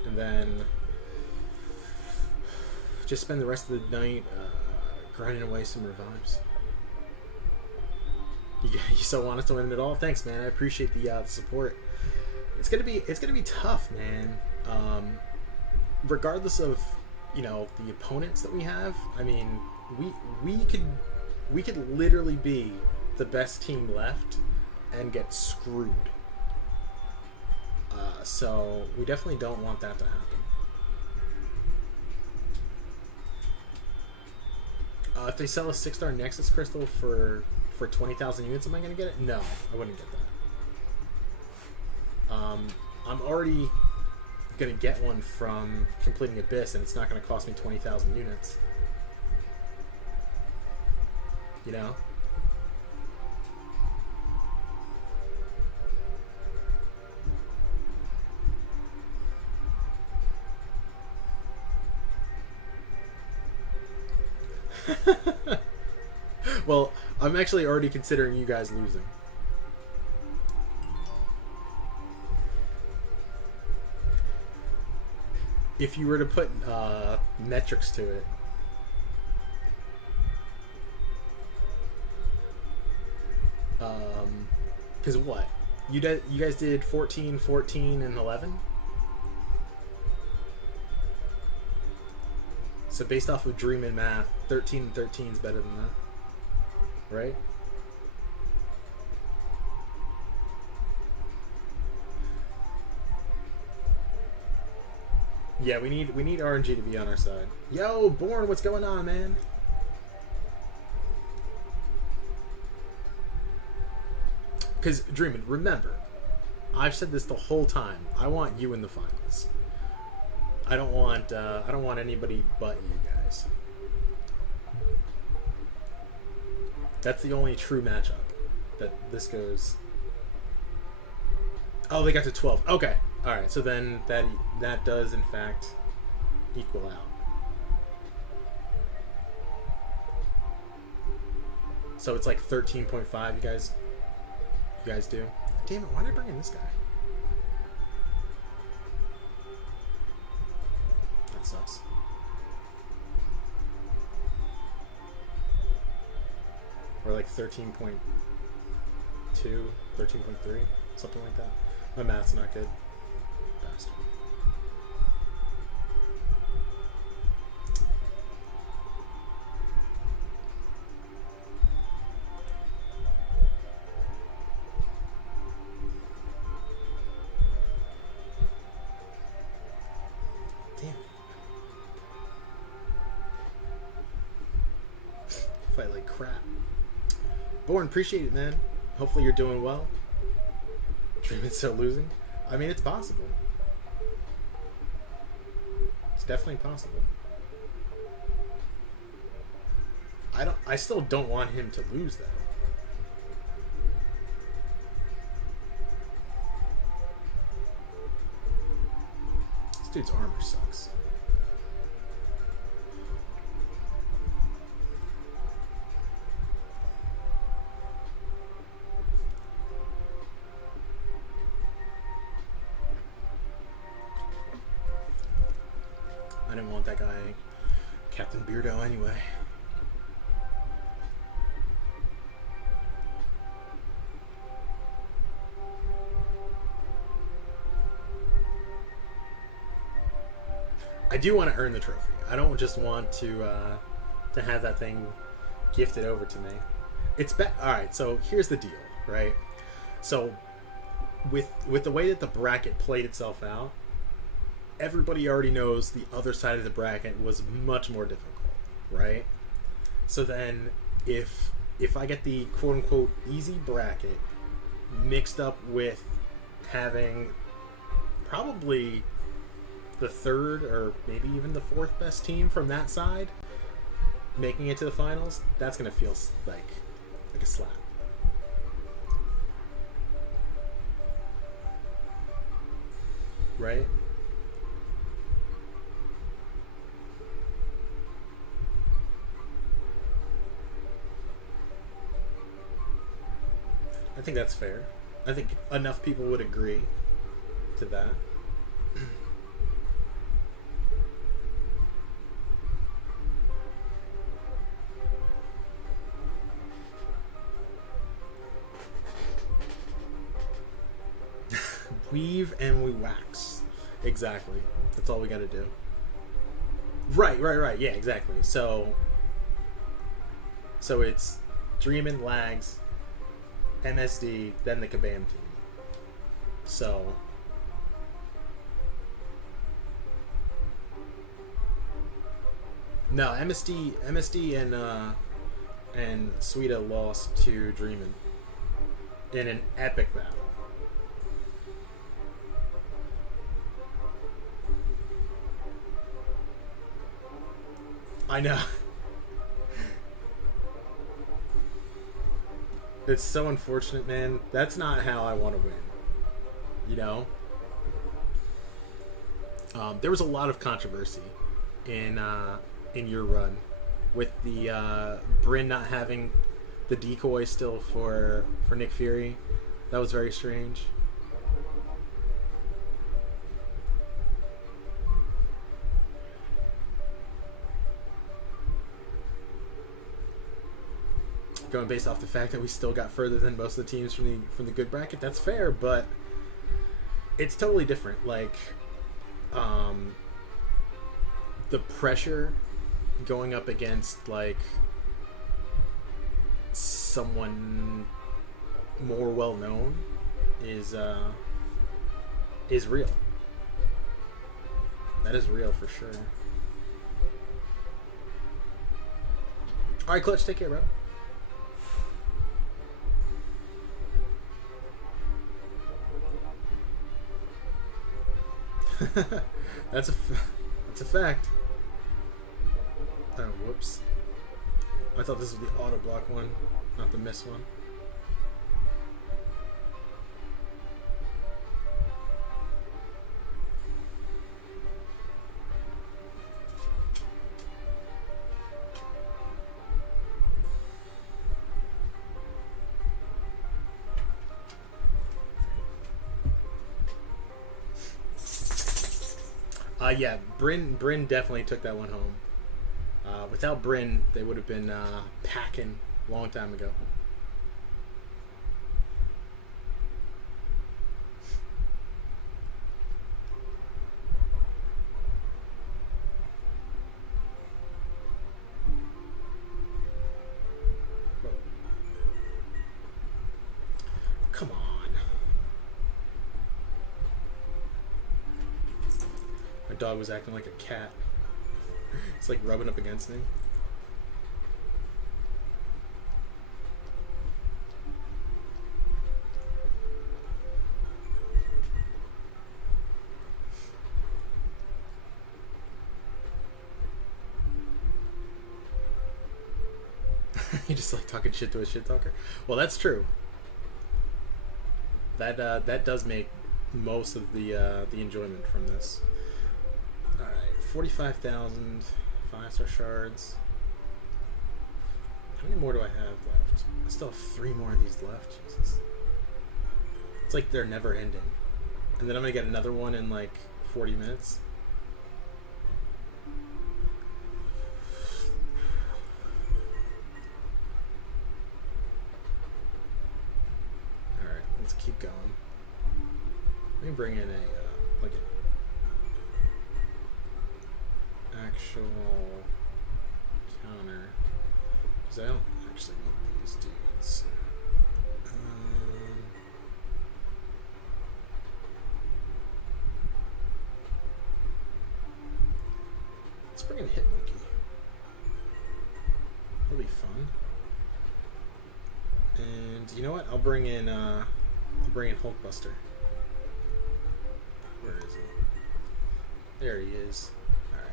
and then just spend the rest of the night grinding away some revives. You so want us to win it all? Thanks, man. I appreciate the support. It's gonna be tough, man. Regardless of the opponents that we have. I mean, we could literally be the best team left and get screwed. So we definitely don't want that to happen. If they sell a 6-star Nexus Crystal for 20,000 units, am I going to get it? No, I wouldn't get that. I'm already going to get one from completing Abyss, and it's not going to cost me 20,000 units. You know? Well, I'm actually already considering you guys losing. If you were to put metrics to it. Because what? You guys did 14, 14, and 11? So based off of Dream and Math, 13 and 13 is better than that. Right? Yeah, we need RNG to be on our side. Yo, Born, what's going on, man? Because Dreamin', remember, I've said this the whole time. I want you in the finals. I don't want anybody but you guys. That's the only true matchup that this goes. Oh, they got to 12. Okay. All right. So then that does in fact equal out. So it's like 13.5. You guys do. Damn it! Why did I bring in this guy? That sucks. Or like 13.2, 13.3, something like that. My math's not good. Bastard. Damn. Fight like crap. Born, appreciate it, man. Hopefully you're doing well. Dreaming still losing. I mean, it's possible. It's definitely possible. I still don't want him to lose, though. This dude's armor sucks. didn't want that guy, Captain Beardo, anyway. I do want to earn the trophy. I don't just want to have that thing gifted over to me. It's all right. So here's the deal, right? So with the way that the bracket played itself out, everybody already knows the other side of the bracket was much more difficult, right? So then if I get the quote unquote easy bracket mixed up with having probably the third or maybe even the fourth best team from that side making it to the finals, that's gonna feel like a slap. Right? I think that's fair. I think enough people would agree to that. Weave and we wax. Exactly. That's all we gotta do. Right. Yeah, exactly. So it's Dreamin', Lags, MSD, then the Kabam team. So no, MSD and Suida lost to Dreamin' in an epic battle. I know. It's so unfortunate, man. That's not how I want to win. You know? There was a lot of controversy in your run with the Bryn not having the decoy still for Nick Fury. That was very strange. Going based off the fact that we still got further than most of the teams from the good bracket, that's fair, but it's totally different. Like, the pressure going up against like someone more well known is real. That is real for sure. All right, Clutch, take care, bro. That's a fact. Oh, whoops. I thought this was the auto block one, not the miss one. Yeah, Bryn definitely took that one home. Without Bryn, they would have been packing a long time ago. Come on. My dog was acting like a cat. It's like rubbing up against me. You just like talking shit to a shit talker. Well, that's true. That does make most of the enjoyment from this. All right, 45,000 5-star shards. How many more do I have left? I still have 3 more of these left. Jesus, it's like they're never ending. And then I'm gonna get another one in like 40 minutes. keep going. Let me bring in a like an actual counter because I don't actually need these dudes. Let's bring in Hit Monkey. That'll be fun. And you know what? I'll bring in Hulkbuster. Where is he? There he is. Alright.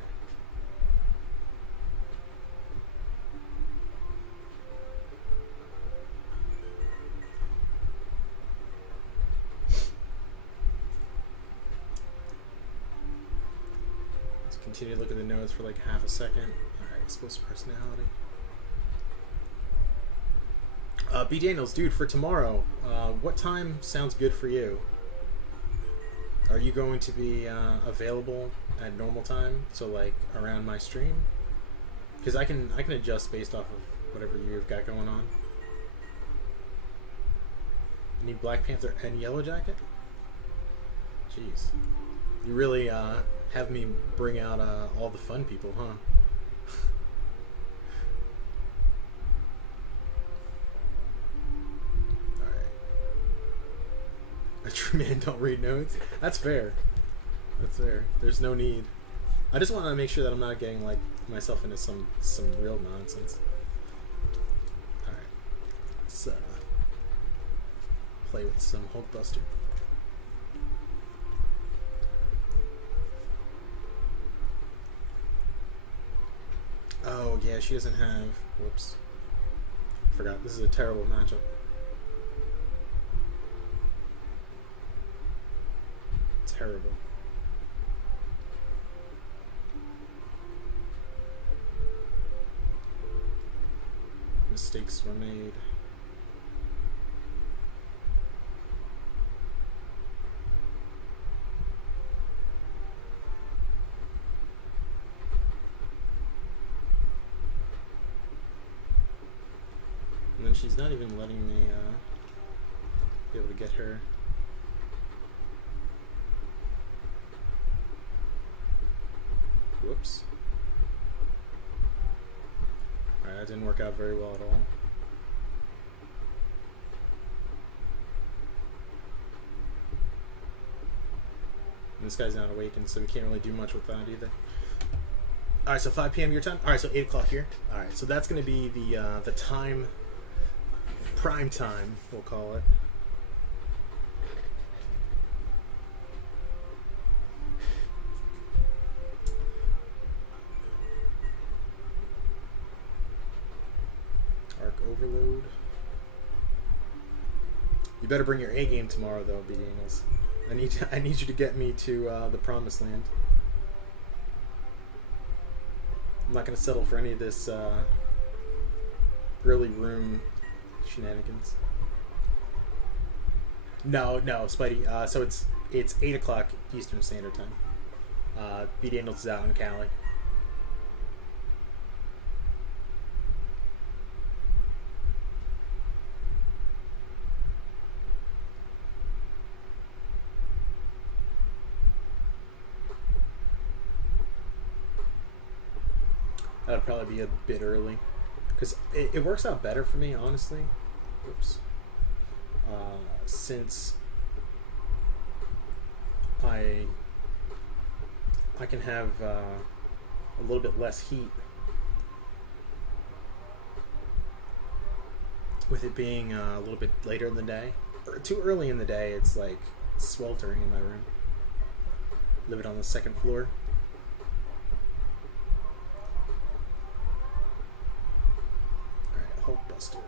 Let's continue to look at the notes for like half a second. Alright, explosive personality. B. Daniels, dude, for tomorrow, what time sounds good for you? Are you going to be available at normal time? So like around my stream? Because I can adjust based off of whatever you've got going on. You need Black Panther and Yellow Jacket? Jeez. You really have me bring out all the fun people, huh? A true man don't read notes. That's fair. That's fair. There's no need. I just want to make sure that I'm not getting like myself into some real nonsense. All right. Let's play with some Hulkbuster. Oh yeah, she doesn't have. Whoops. Forgot. This is a terrible matchup. Terrible. Mistakes were made. And then she's not even letting me be able to get her. Whoops. Alright, that didn't work out very well at all. And this guy's not awakened, so we can't really do much with that either. Alright, so 5 p.m. your time? Alright, so 8 o'clock here. Alright, so that's going to be the time, prime time, we'll call it. Overload. You better bring your A game tomorrow, though, B. Daniels. I need you to get me to the promised land. I'm not gonna settle for any of this early room shenanigans. No, Spidey. So it's 8 o'clock Eastern Standard Time. B. Daniels is out in Cali. That'd probably be a bit early, because it works out better for me, honestly. Oops. Since I can have a little bit less heat with it being a little bit later in the day. Or too early in the day, it's like sweltering in my room. Living on the second floor. Hulkbuster.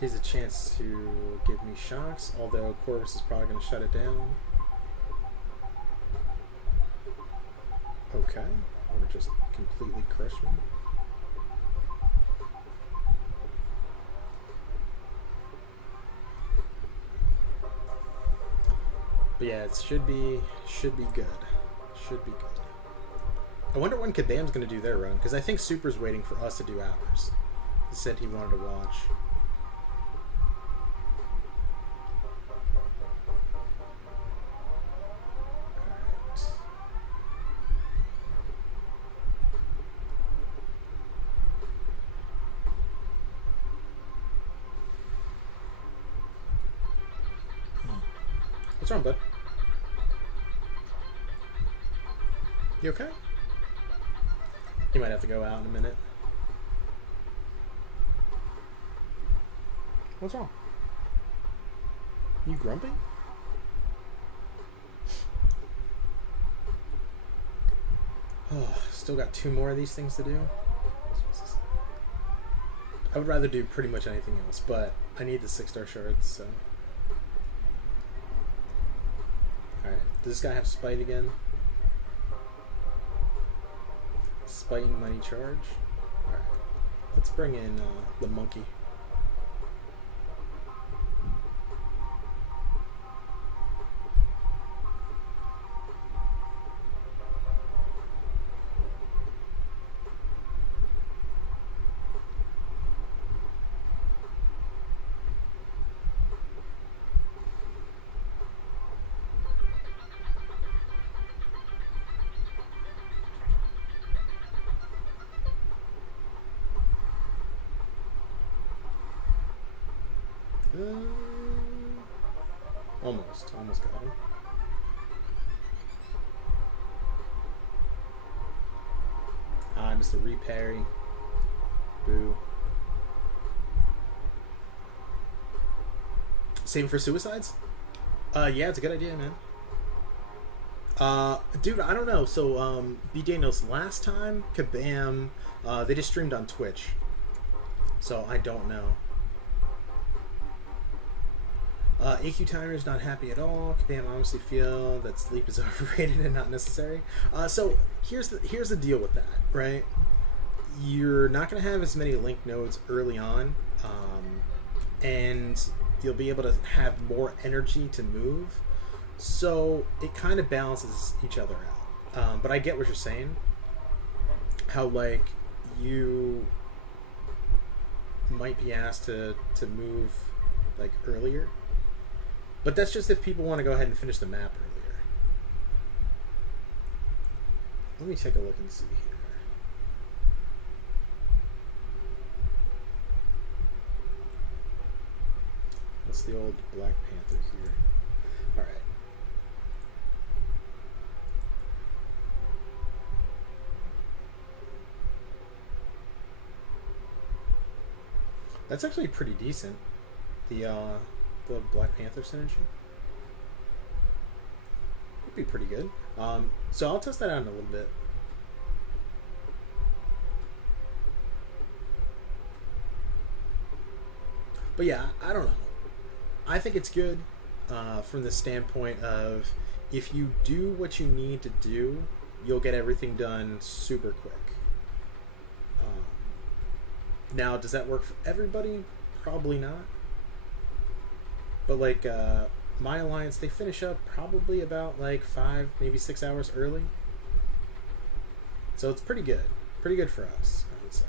Here's a chance to give me shocks, although Corvus is probably going to shut it down. Okay, or just completely crush me. But yeah, it should be good. Should be good. I wonder when Kadam's going to do their run, because I think Super's waiting for us to do ours. He said he wanted to watch. What's wrong, bud? You okay? You might have to go out in a minute. What's wrong? You grumpy? Oh, still got 2 more of these things to do. I would rather do pretty much anything else, but I need the 6-star shards, so. Alright, does this guy have spite again? Spite and mighty charge. Alright, let's bring in the monkey. Almost got him. Ah, Mr. Reparry. Boo. Saving for suicides? Yeah, it's a good idea, man. Dude, I don't know. So, B. Daniels, last time, Kabam, they just streamed on Twitch. So, I don't know. AQ Timer is not happy at all. Kabam honestly feel that sleep is overrated and not necessary. So here's the deal with that, right? You're not going to have as many link nodes early on, and you'll be able to have more energy to move. So it kind of balances each other out. But I get what you're saying. How like you might be asked to move like earlier. But that's just if people want to go ahead and finish the map earlier. Let me take a look and see here. What's the old Black Panther here? Alright. That's actually pretty decent. The Black Panther synergy would be pretty good. So I'll test that out in a little bit. But yeah, I don't know. I think it's good from the standpoint of if you do what you need to do, you'll get everything done super quick. Now, does that work for everybody? Probably not. But like my alliance, they finish up probably about like 5, maybe 6 hours early. So it's pretty good. Pretty good for us, I would say.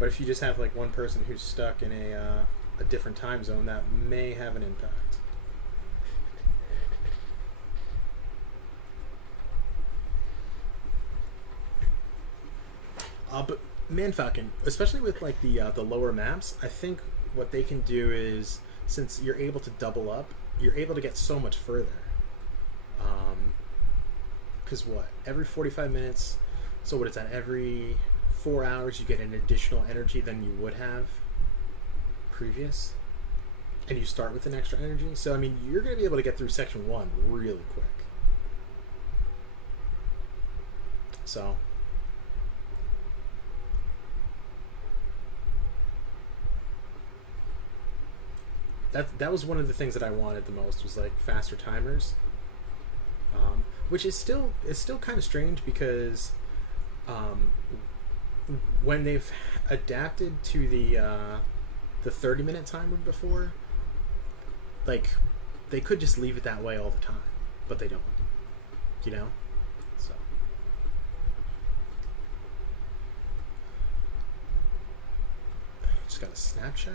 But if you just have like one person who's stuck in a different time zone, that may have an impact. But Man Falcon, especially with like the lower maps, I think what they can do is, since you're able to double up, you're able to get so much further. Because what? Every 45 minutes, so what is that? Every 4 hours you get an additional energy than you would have previous. And you start with an extra energy. So, I mean, you're going to be able to get through Section 1 really quick. So... That was one of the things that I wanted the most, was like faster timers, which is still kind of strange because when they've adapted to the 30-minute timer before, like they could just leave it that way all the time, but they don't, you know. So just got a snapshot.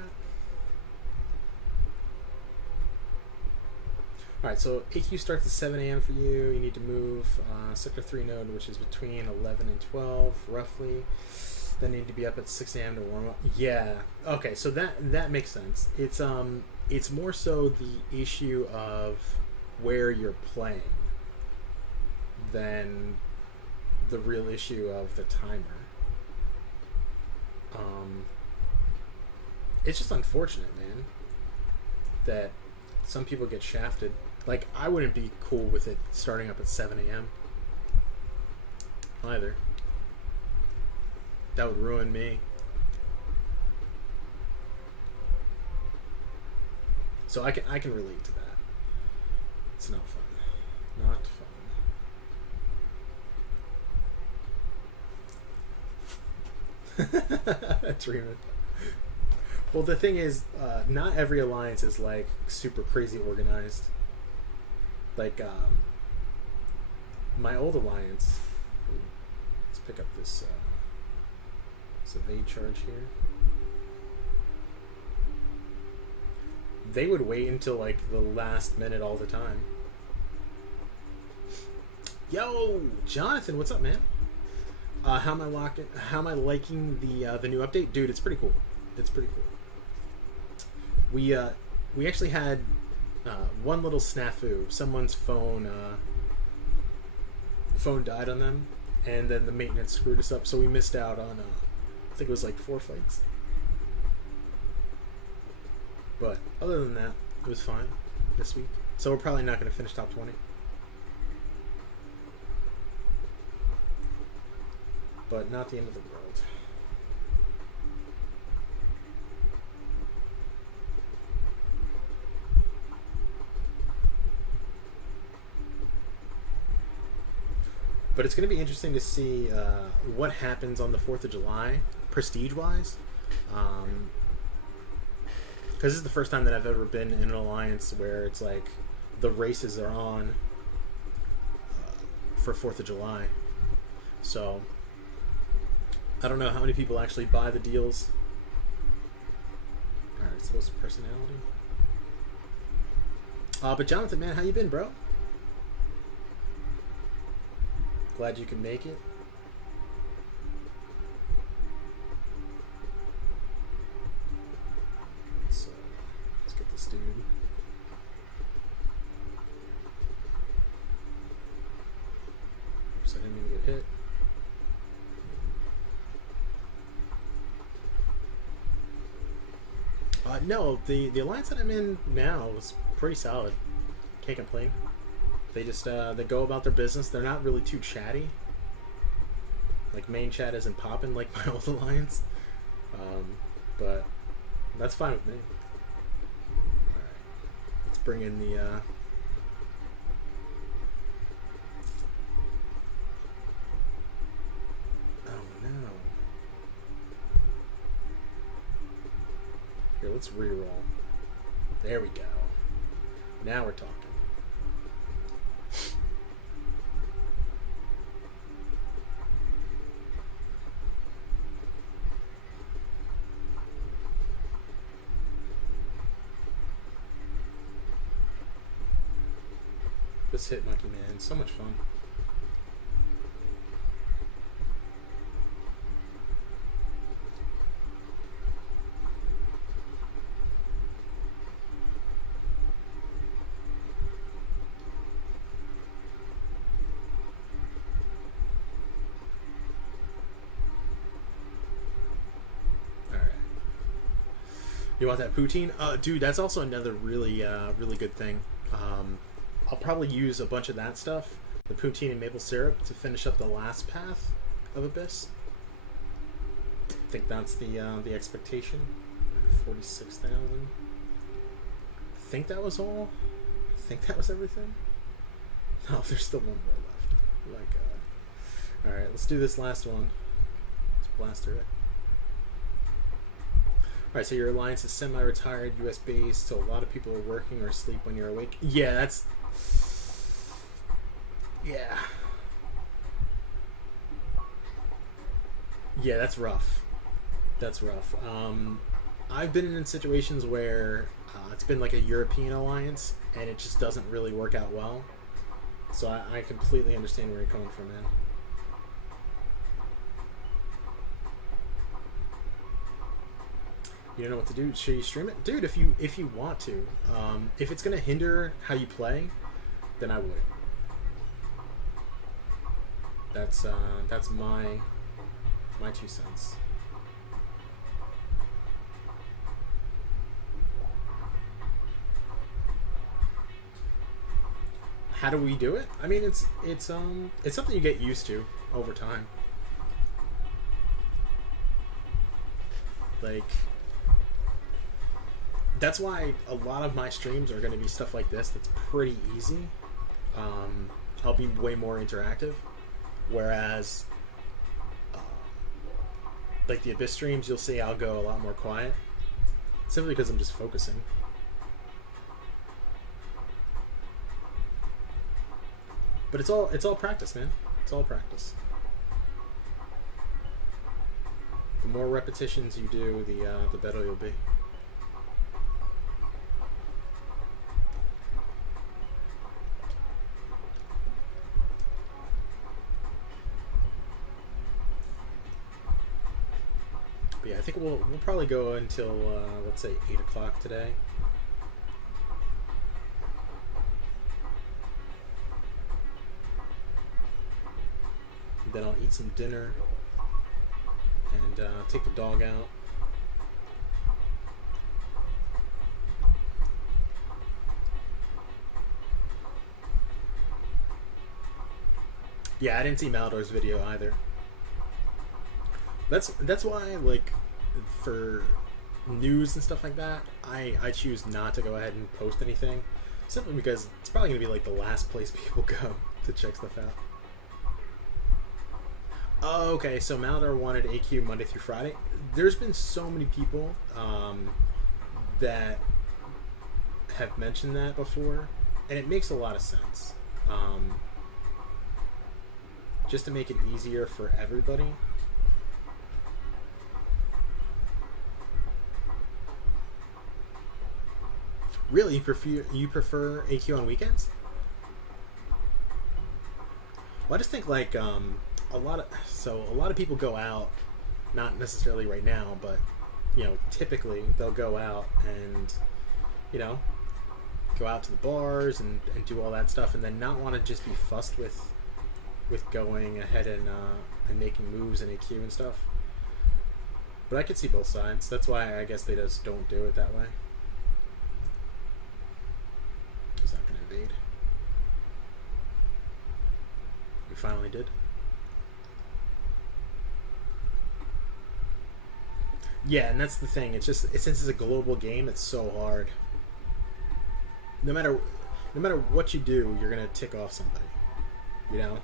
Alright, so AQ starts at 7 a.m. for you. You need to move Sector 3 node, which is between 11 and 12, roughly. That need to be up at 6 a.m. to warm up. Yeah. Okay, so that makes sense. It's more so the issue of where you're playing than the real issue of the timer. It's just unfortunate, man, that some people get shafted. Like, I wouldn't be cool with it starting up at 7 a.m. either. That would ruin me. So I can relate to that. It's not fun. Not fun. Dreaming. Well, the thing is, not every alliance is like super crazy organized. Like my old alliance. Let's pick up this evade charge here. They would wait until like the last minute all the time. Yo, Jonathan, what's up, man? How am I liking the new update, dude? It's pretty cool. It's pretty cool. We actually had one little snafu. Someone's phone died on them, and then the maintenance screwed us up, so we missed out on I think it was like 4 fights. But other than that, it was fine this week. So we're probably not going to finish top 20. But not the end of the world. But it's going to be interesting to see what happens on the 4th of July, prestige-wise. Because this is the first time that I've ever been in an alliance where it's like the races are on for 4th of July. So I don't know how many people actually buy the deals. Alright, supposed to personality. But Jonathan, man, how you been, bro? Glad you can make it. Let's get this dude. Oops, I didn't mean to get hit. No, the alliance that I'm in now is pretty solid. Can't complain. They just they go about their business. They're not really too chatty. Like, main chat isn't popping like my old alliance. But that's fine with me. Alright. Let's bring in the oh no. Here, let's reroll. There we go. Now we're talking. This hit monkey, man, so much fun. You want that poutine? Dude, that's also another really, really good thing. I'll probably use a bunch of that stuff, the poutine and maple syrup, to finish up the last path of Abyss. I think that's the expectation. 46,000. I think that was all. I think that was everything. No, there's still one more left. Like, all right, let's do this last one. Let's blast through it. Alright, so your alliance is semi-retired, US based, so a lot of people are working or asleep when you're awake. Yeah, that's... Yeah. Yeah, that's rough. That's rough. I've been in situations where it's been like a European alliance, and it just doesn't really work out well. So I completely understand where you're coming from, man. You don't know what to do. Should you stream it, dude? If you want to, if it's gonna hinder how you play, then I would. That's my 2 cents. How do we do it? I mean, it's something you get used to over time. Like, that's why a lot of my streams are going to be stuff like this. That's pretty easy. I'll be way more interactive, whereas like the Abyss streams, you'll see I'll go a lot more quiet, simply because I'm just focusing. But it's all practice, man. It's all practice. The more repetitions you do, the better you'll be. But yeah, I think we'll probably go until let's say 8 o'clock today. Then I'll eat some dinner and take the dog out. Yeah, I didn't see Maldor's video either. That's why, like, for news and stuff like that, I choose not to go ahead and post anything, simply because it's probably gonna be like the last place people go to check stuff out. Oh, okay, so Maldor wanted AQ Monday through Friday. There's been so many people that have mentioned that before, and it makes a lot of sense. Just to make it easier for everybody. Really, you prefer AQ on weekends? Well, I just think like a lot of people go out, not necessarily right now, but you know, typically they'll go out and, you know, go out to the bars and do all that stuff, and then not want to just be fussed with going ahead and making moves in AQ and stuff. But I could see both sides. That's why I guess they just don't do it that way. He's not going to evade. We finally did. Yeah, and that's the thing. It's just since it's a global game, it's so hard. No matter what you do, you're gonna tick off somebody. You know.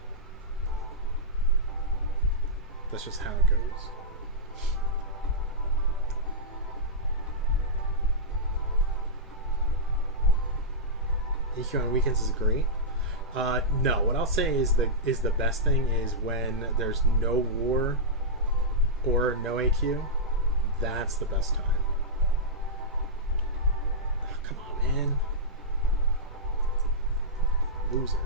That's just how it goes. EQ on weekends is great. No, what I'll say is the best thing is when there's no war or no AQ. That's the best time. Oh, come on, man. Loser.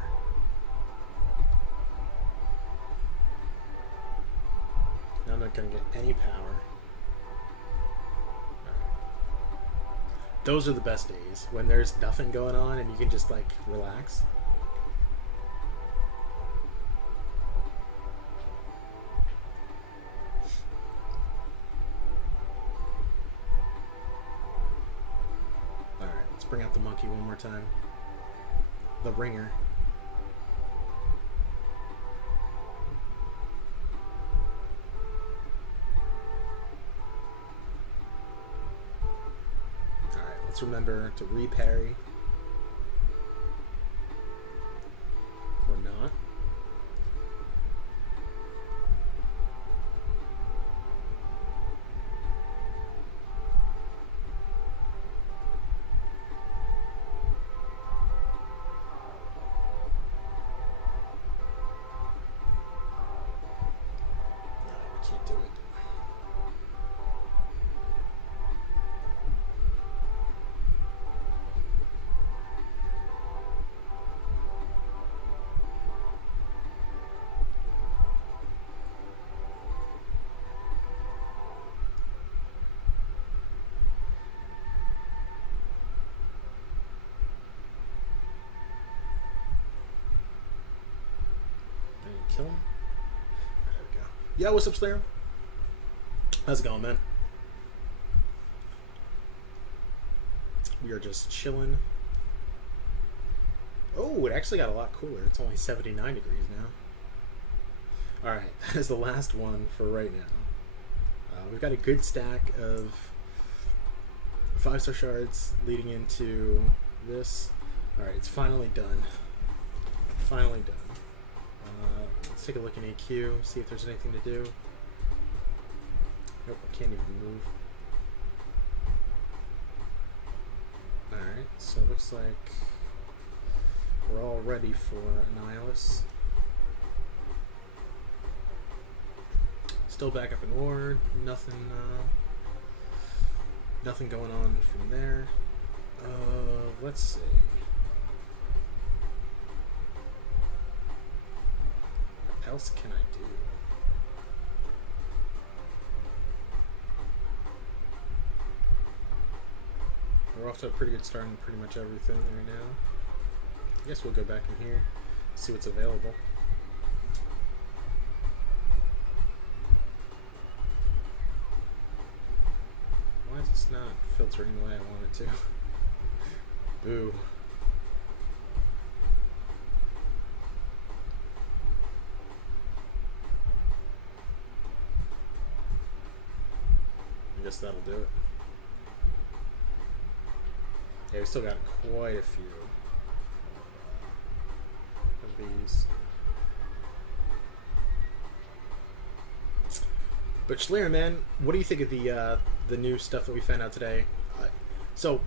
Now I'm not gonna get any power. Those are the best days, when there's nothing going on and you can just like relax. Alright, let's bring out the monkey one more time. The ringer. Let's remember to reparry or not. No, we can't do it. kill him? There we go. Yeah, what's up, Slayer? How's it going, man? We are just chilling. Oh, it actually got a lot cooler. It's only 79 degrees now. Alright, that is the last one for right now. We've got a good stack of 5-star shards leading into this. Alright, it's finally done. Finally done. Let's take a look in AQ, see if there's anything to do. Nope, I can't even move. Alright, so it looks like we're all ready for Annihilus. Still back up in Ward. Nothing going on from there. Let's see. What else can I do? We're off to a pretty good start on pretty much everything right now. I guess we'll go back in here, see what's available. Why is this not filtering the way I want it to? Boo. I guess that'll do it. Yeah, we still got quite a few of these. But Schleer, man, what do you think of the new stuff that we found out today? So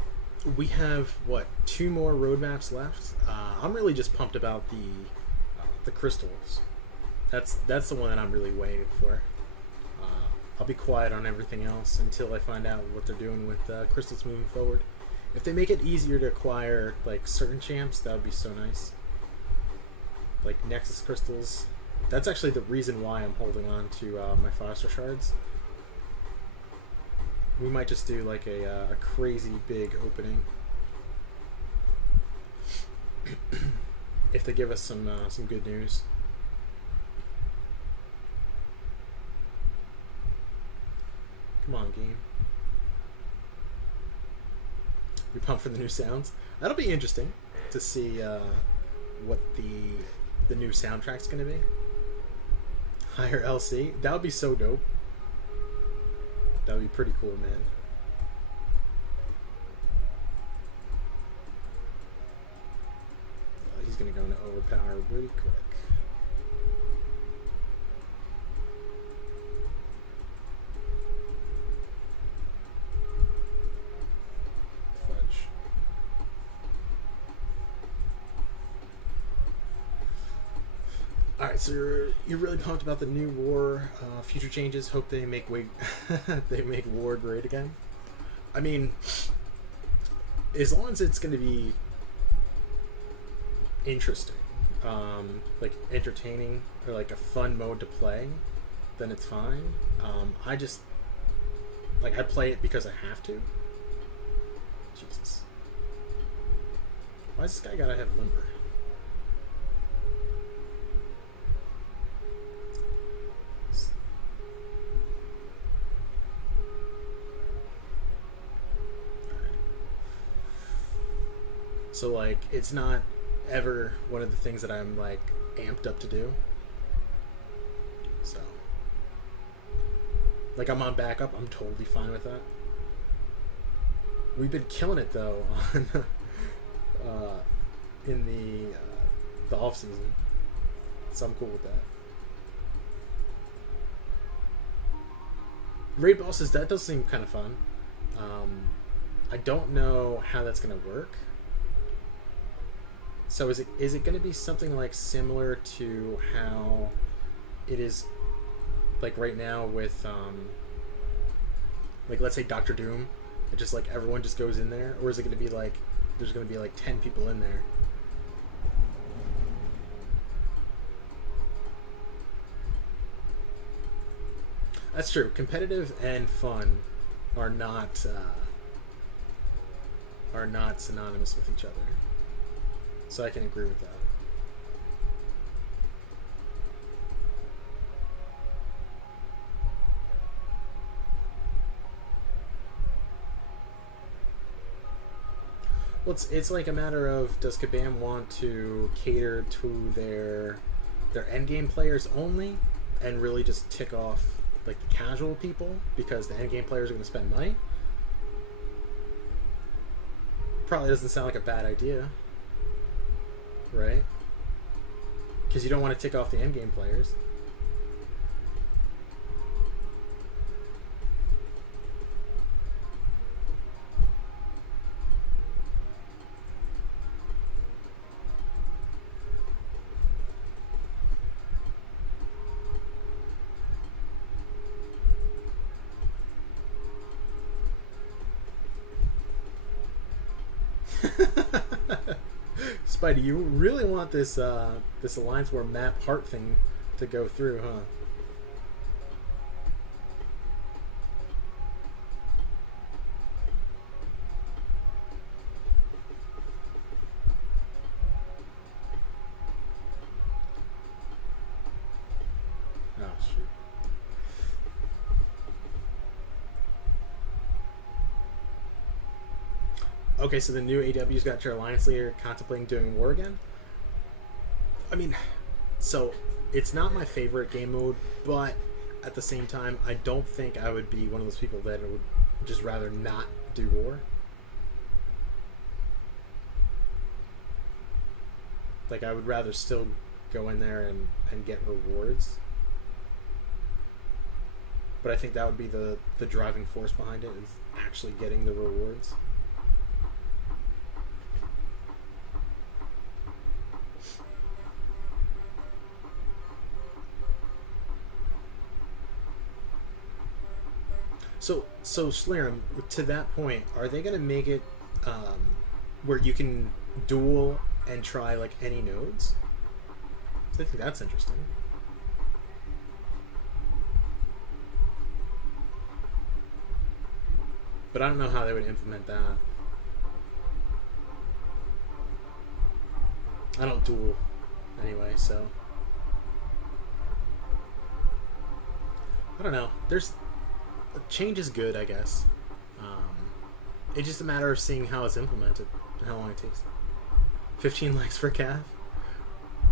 we have what, 2 more roadmaps left. I'm really just pumped about the crystals. That's the one that I'm really waiting for. I'll be quiet on everything else until I find out what they're doing with crystals moving forward. If they make it easier to acquire like certain champs, that would be so nice. Like Nexus crystals. That's actually the reason why I'm holding on to my 5-star shards. We might just do like a crazy big opening if they give us some good news. Come on, game. You're pumped for the new sounds? That'll be interesting to see what the new soundtrack's gonna be. Higher LC? That would be so dope. That would be pretty cool, man. He's gonna go into overpower really quick. Alright, so you're really pumped about the new war, future changes. Hope they make they make war great again. I mean, as long as it's going to be interesting, like entertaining or like a fun mode to play, then it's fine. I just like I play it because I have to. Jesus, why does this guy gotta have limber? So like it's not ever one of the things that I'm like amped up to do. So like I'm on backup, I'm totally fine with that. We've been killing it though on in the off season. So I'm cool with that. Raid bosses, that does seem kind of fun. I don't know how that's gonna work. So is it going to be something like similar to how it is like right now with like let's say Doctor Doom, it just like everyone just goes in there, or is it going to be like there's going to be like 10 people in there? That's true. Competitive and fun are not synonymous with each other. So I can agree with that. Well, it's like a matter of, does Kabam want to cater to their end game players only, and really just tick off like the casual people because the end game players are going to spend money? Probably doesn't sound like a bad idea, right? Because you don't want to tick off the end game players. Spidey, you really want this this Alliance War map heart thing to go through, huh? Oh shoot. Okay, so the new AW's got your Alliance leader contemplating doing war again? I mean, so it's not my favorite game mode, but at the same time, I don't think I would be one of those people that would just rather not do war. Like, I would rather still go in there and get rewards. But I think that would be the driving force behind it, is actually getting the rewards. So Slarium, to that point, are they going to make it where you can duel and try like any nodes? I think that's interesting. But I don't know how they would implement that. I don't duel anyway, so I don't know. There's change is good, I guess. It's just a matter of seeing how it's implemented and how long it takes. 15 likes for Cav.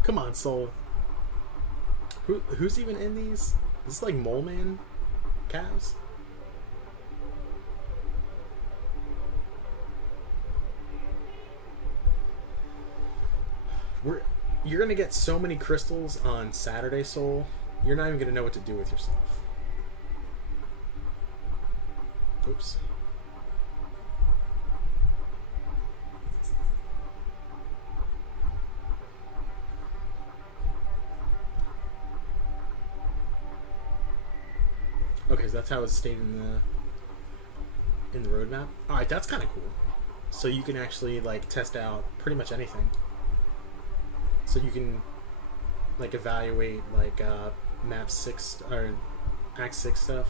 Come on, Soul. Who's even in these? Is this like Mole Man Cavs? You're gonna get so many crystals on Saturday, Soul. You're not even gonna know what to do with yourself. Oops. Okay, so that's how it's stated in the roadmap. All right, that's kind of cool. So you can actually like test out pretty much anything. So you can like evaluate like map 6 or act 6 stuff.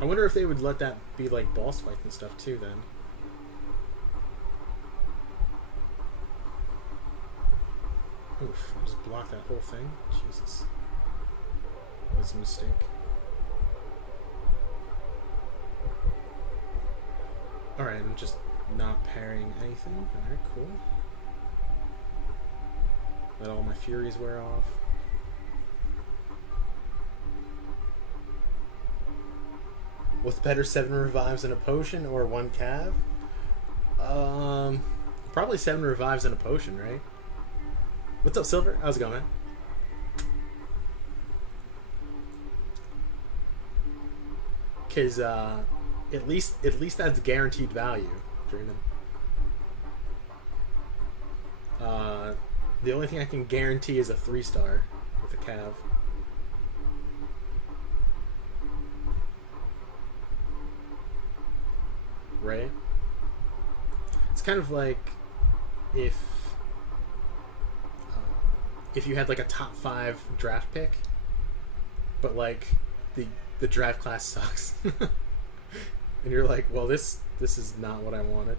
I wonder if they would let that be like boss fights and stuff too then. Oof, I just blocked that whole thing. Jesus. That was a mistake. Alright, I'm just not parrying anything. Alright, cool. Let all my furies wear off. What's better, 7 revives and a potion or 1 cav? Probably 7 revives and a potion, right? What's up, Silver? How's it going, man? Because at least that's guaranteed value, Dreamin'. The only thing I can guarantee is a 3-star with a cav. Right? It's kind of like if you had like a top 5 draft pick, but like the draft class sucks, and you're like, well, this is not what I wanted.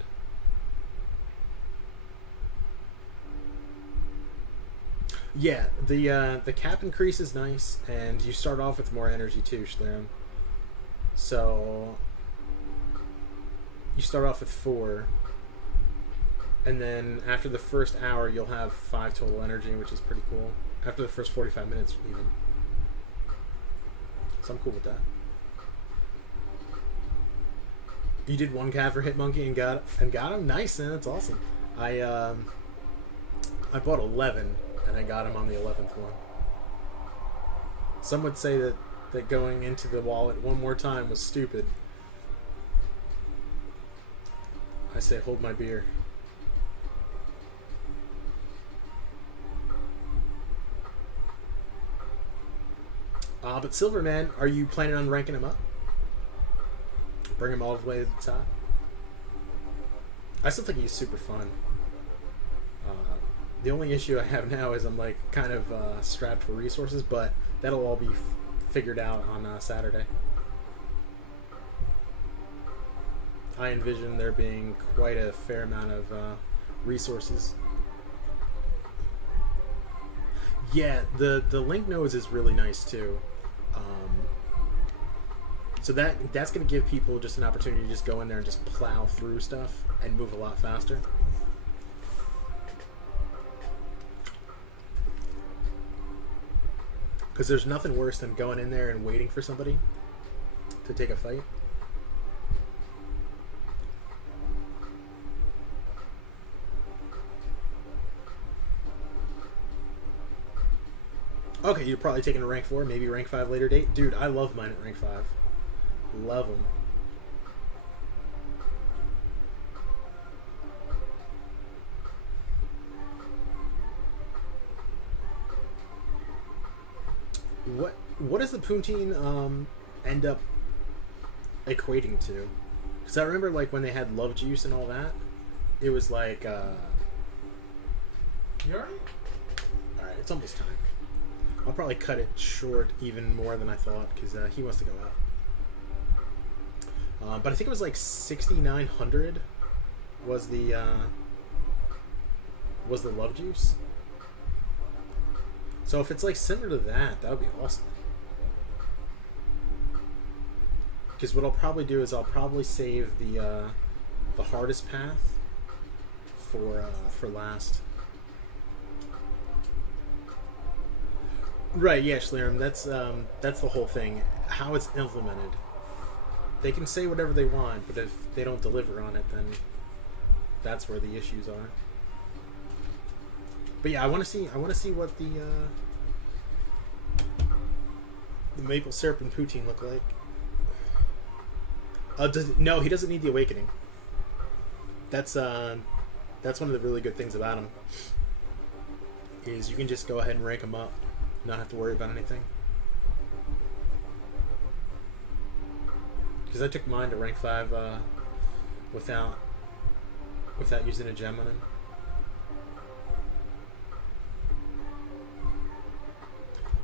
Yeah, the cap increase is nice, and you start off with more energy too, Schlerim. So you start off with 4, and then after the first hour you'll have 5 total energy, which is pretty cool. After the first 45 minutes even. So I'm cool with that. You did 1 cat for Hitmonkey and got him? Nice, man, that's awesome. I bought 11 and I got him on the 11th one. Some would say that going into the wallet one more time was stupid. I say hold my beer. But Silver, man, are you planning on ranking him up? Bring him all the way to the top? I still think he's super fun. The only issue I have now is I'm like kind of strapped for resources, but that'll all be figured out on Saturday. I envision there being quite a fair amount of resources. Yeah, the link nodes is really nice too. So that's going to give people just an opportunity to just go in there and just plow through stuff and move a lot faster. Because there's nothing worse than going in there and waiting for somebody to take a fight. Okay, you're probably taking a rank 4, maybe rank 5 later date. Dude, I love mine at rank 5. Love them. What does the poutine end up equating to? Because I remember like when they had love juice and all that, it was like you alright? Alright, it's almost time. I'll probably cut it short even more than I thought because he wants to go out. But I think it was like 6,900 was the love juice. So if it's like similar to that, that would be awesome. Because what I'll probably do is I'll probably save the hardest path for last. Right, yeah, Schlerim, that's the whole thing. How it's implemented. They can say whatever they want, but if they don't deliver on it, then that's where the issues are. But yeah, I want to see what the maple syrup and poutine look like. No, he doesn't need the awakening. That's one of the really good things about him. Is you can just go ahead and rank him up, not have to worry about anything. Because I took mine to rank 5 without using a gem on him.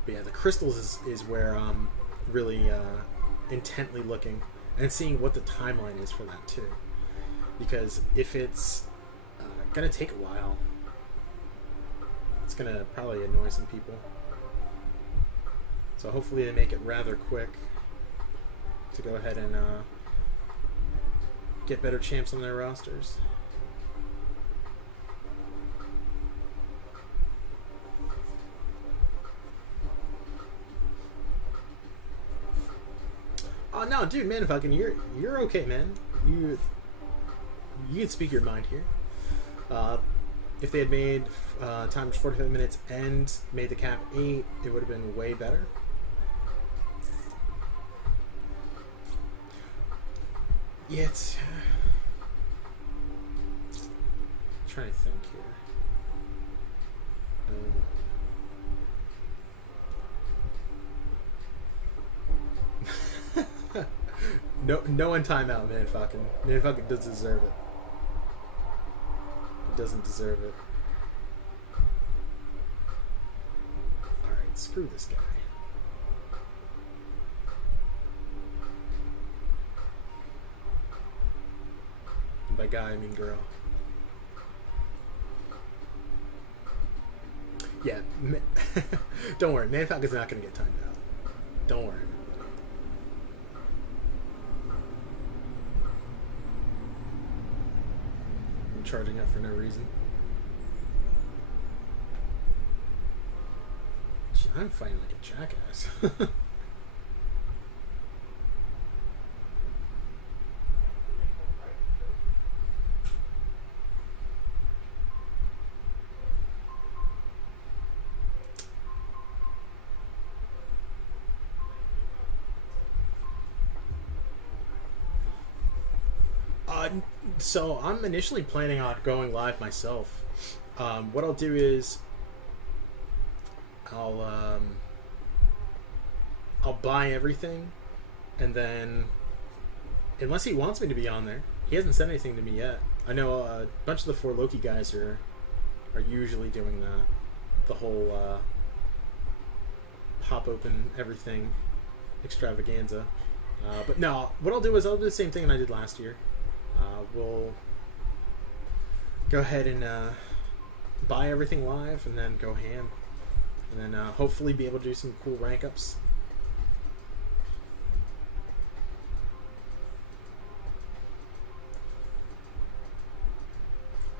But yeah, the crystals is where I'm really intently looking and seeing what the timeline is for that too. Because if it's gonna take a while, it's gonna probably annoy some people. So hopefully they make it rather quick to go ahead and get better champs on their rosters. Oh no, dude, man, fucking, you're okay, man. You can speak your mind here. If they had made times 45 minutes and made the cap 8, it would have been way better. Yeah, it's trying to think here. No one timeout, man. Man fucking doesn't deserve it. He doesn't deserve it. Alright, screw this guy. And by guy, I mean girl. Yeah, don't worry. Man Falcon's not going to get timed out. Don't worry. charging up for no reason. I'm fighting like a jackass. So I'm initially planning on going live myself. What I'll do is I'll buy everything, and then unless he wants me to be on there, he hasn't said anything to me yet. I know a bunch of the 4 Loki guys are usually doing that, the whole pop open everything extravaganza. But no, what I'll do is I'll do the same thing that I did last year. We'll go ahead and buy everything live, and then go ham, and then hopefully be able to do some cool rank ups.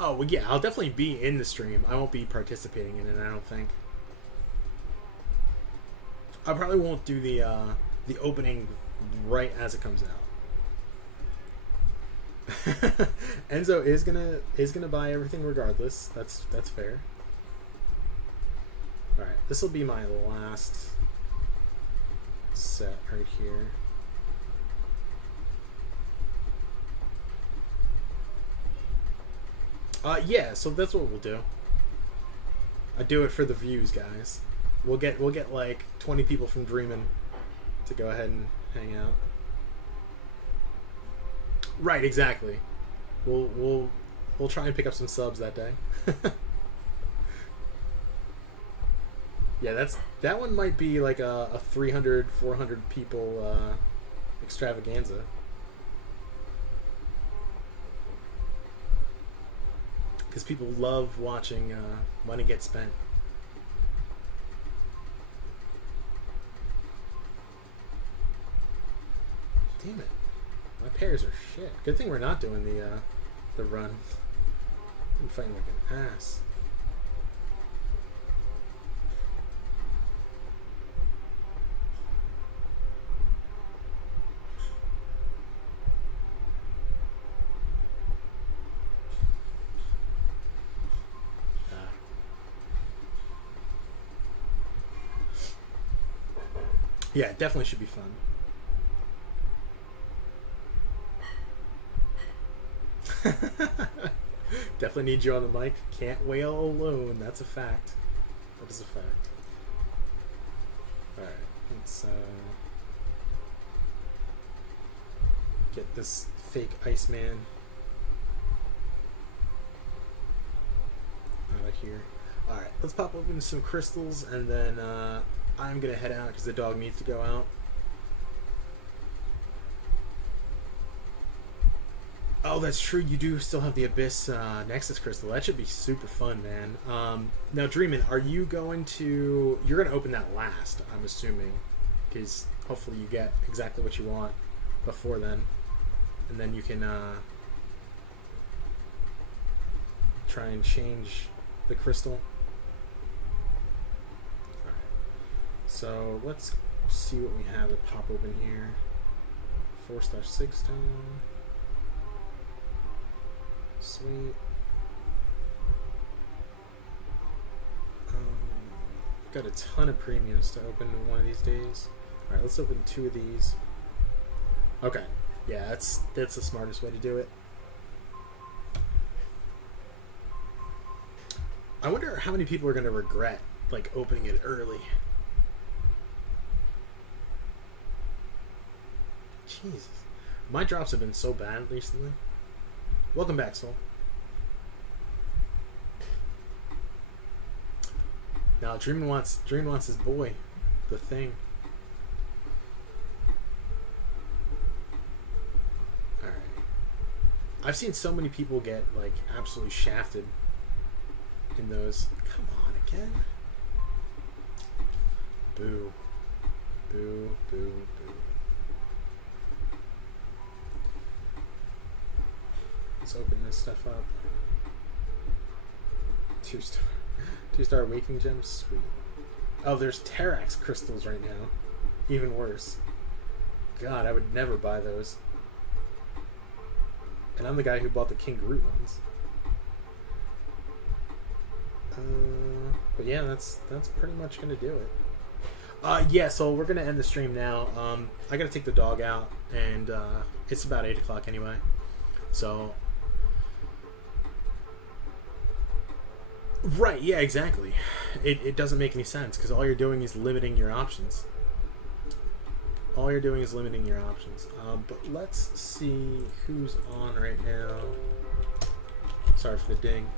Oh, well, yeah, I'll definitely be in the stream. I won't be participating in it, I don't think. I probably won't do the opening right as it comes out. Enzo is gonna buy everything regardless. That's fair. All right, this will be my last set right here. Yeah, so that's what we'll do. I do it for the views, guys. We'll get like 20 people from Dreamin' to go ahead and hang out. Right, exactly. We'll try and pick up some subs that day. Yeah, that one might be like a 300, 400 people extravaganza. Because people love watching money get spent. Damn it. My pairs are shit. Good thing we're not doing the run. I'm fighting like an ass. Yeah, it definitely should be fun. Definitely need you on the mic. Can't wail alone. That's a fact. That is a fact. Alright, let's get this fake Iceman out of here. Alright, let's pop open some crystals, and then I'm gonna head out because the dog needs to go out. Oh, that's true. You do still have the Abyss Nexus Crystal. That should be super fun, man. Now, Dreamin', are you going to... You're going to open that last, I'm assuming. Because hopefully you get exactly what you want before then. And then you can try and change the crystal. Alright. So, let's see what we have to pop open here. 4/6 stone. Sweet. Got a ton of premiums to open one of these days. Alright, let's open 2 of these. Okay. Yeah, that's the smartest way to do it. I wonder how many people are going to regret like opening it early. Jesus. My drops have been so bad recently. Welcome back, Soul. Now, Dream wants his boy, the Thing. All right. I've seen so many people get like absolutely shafted in those. Come on again. Boo. Boo. Boo. Boo. Let's open this stuff up. 2-star. 2-star awakening gems? Sweet. Oh, there's Terax crystals right now. Even worse. God, I would never buy those. And I'm the guy who bought the King Groot ones. But yeah, that's pretty much gonna do it. Yeah, so we're gonna end the stream now. I gotta take the dog out, and it's about 8 o'clock anyway. So, right, yeah, exactly. It doesn't make any sense because all you're doing is limiting your options. All you're doing is limiting your options. But let's see who's on right now. Sorry for the ding.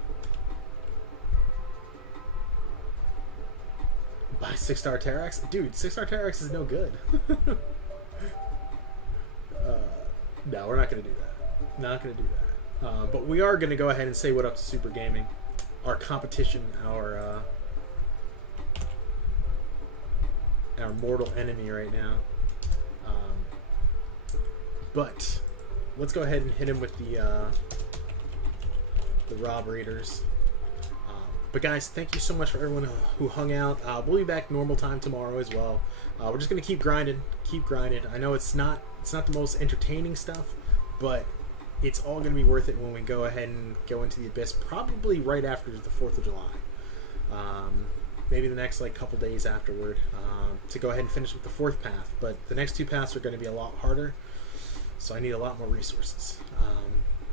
Buy 6-star Terax? Dude, 6-star Terax is no good. No, we're not going to do that. Not going to do that. But we are going to go ahead and say what up to Super Gaming. Our competition, our mortal enemy right now. But let's go ahead and hit him with the Rob Raiders. But guys, thank you so much for everyone who hung out. We'll be back normal time tomorrow as well. We're just gonna keep grinding. I know it's not the most entertaining stuff, but it's all gonna be worth it when we go ahead and go into the abyss. Probably right after the 4th of July. Maybe the next couple days afterward to go ahead and finish with the 4th path. But the next 2 paths are going to be a lot harder, so I need a lot more resources.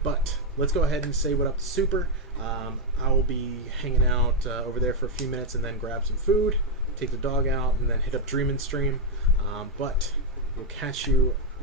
But let's go ahead and say what up to Super. I will be hanging out over there for a few minutes and then grab some food, take the dog out, and then hit up Dream and Stream. But we'll catch you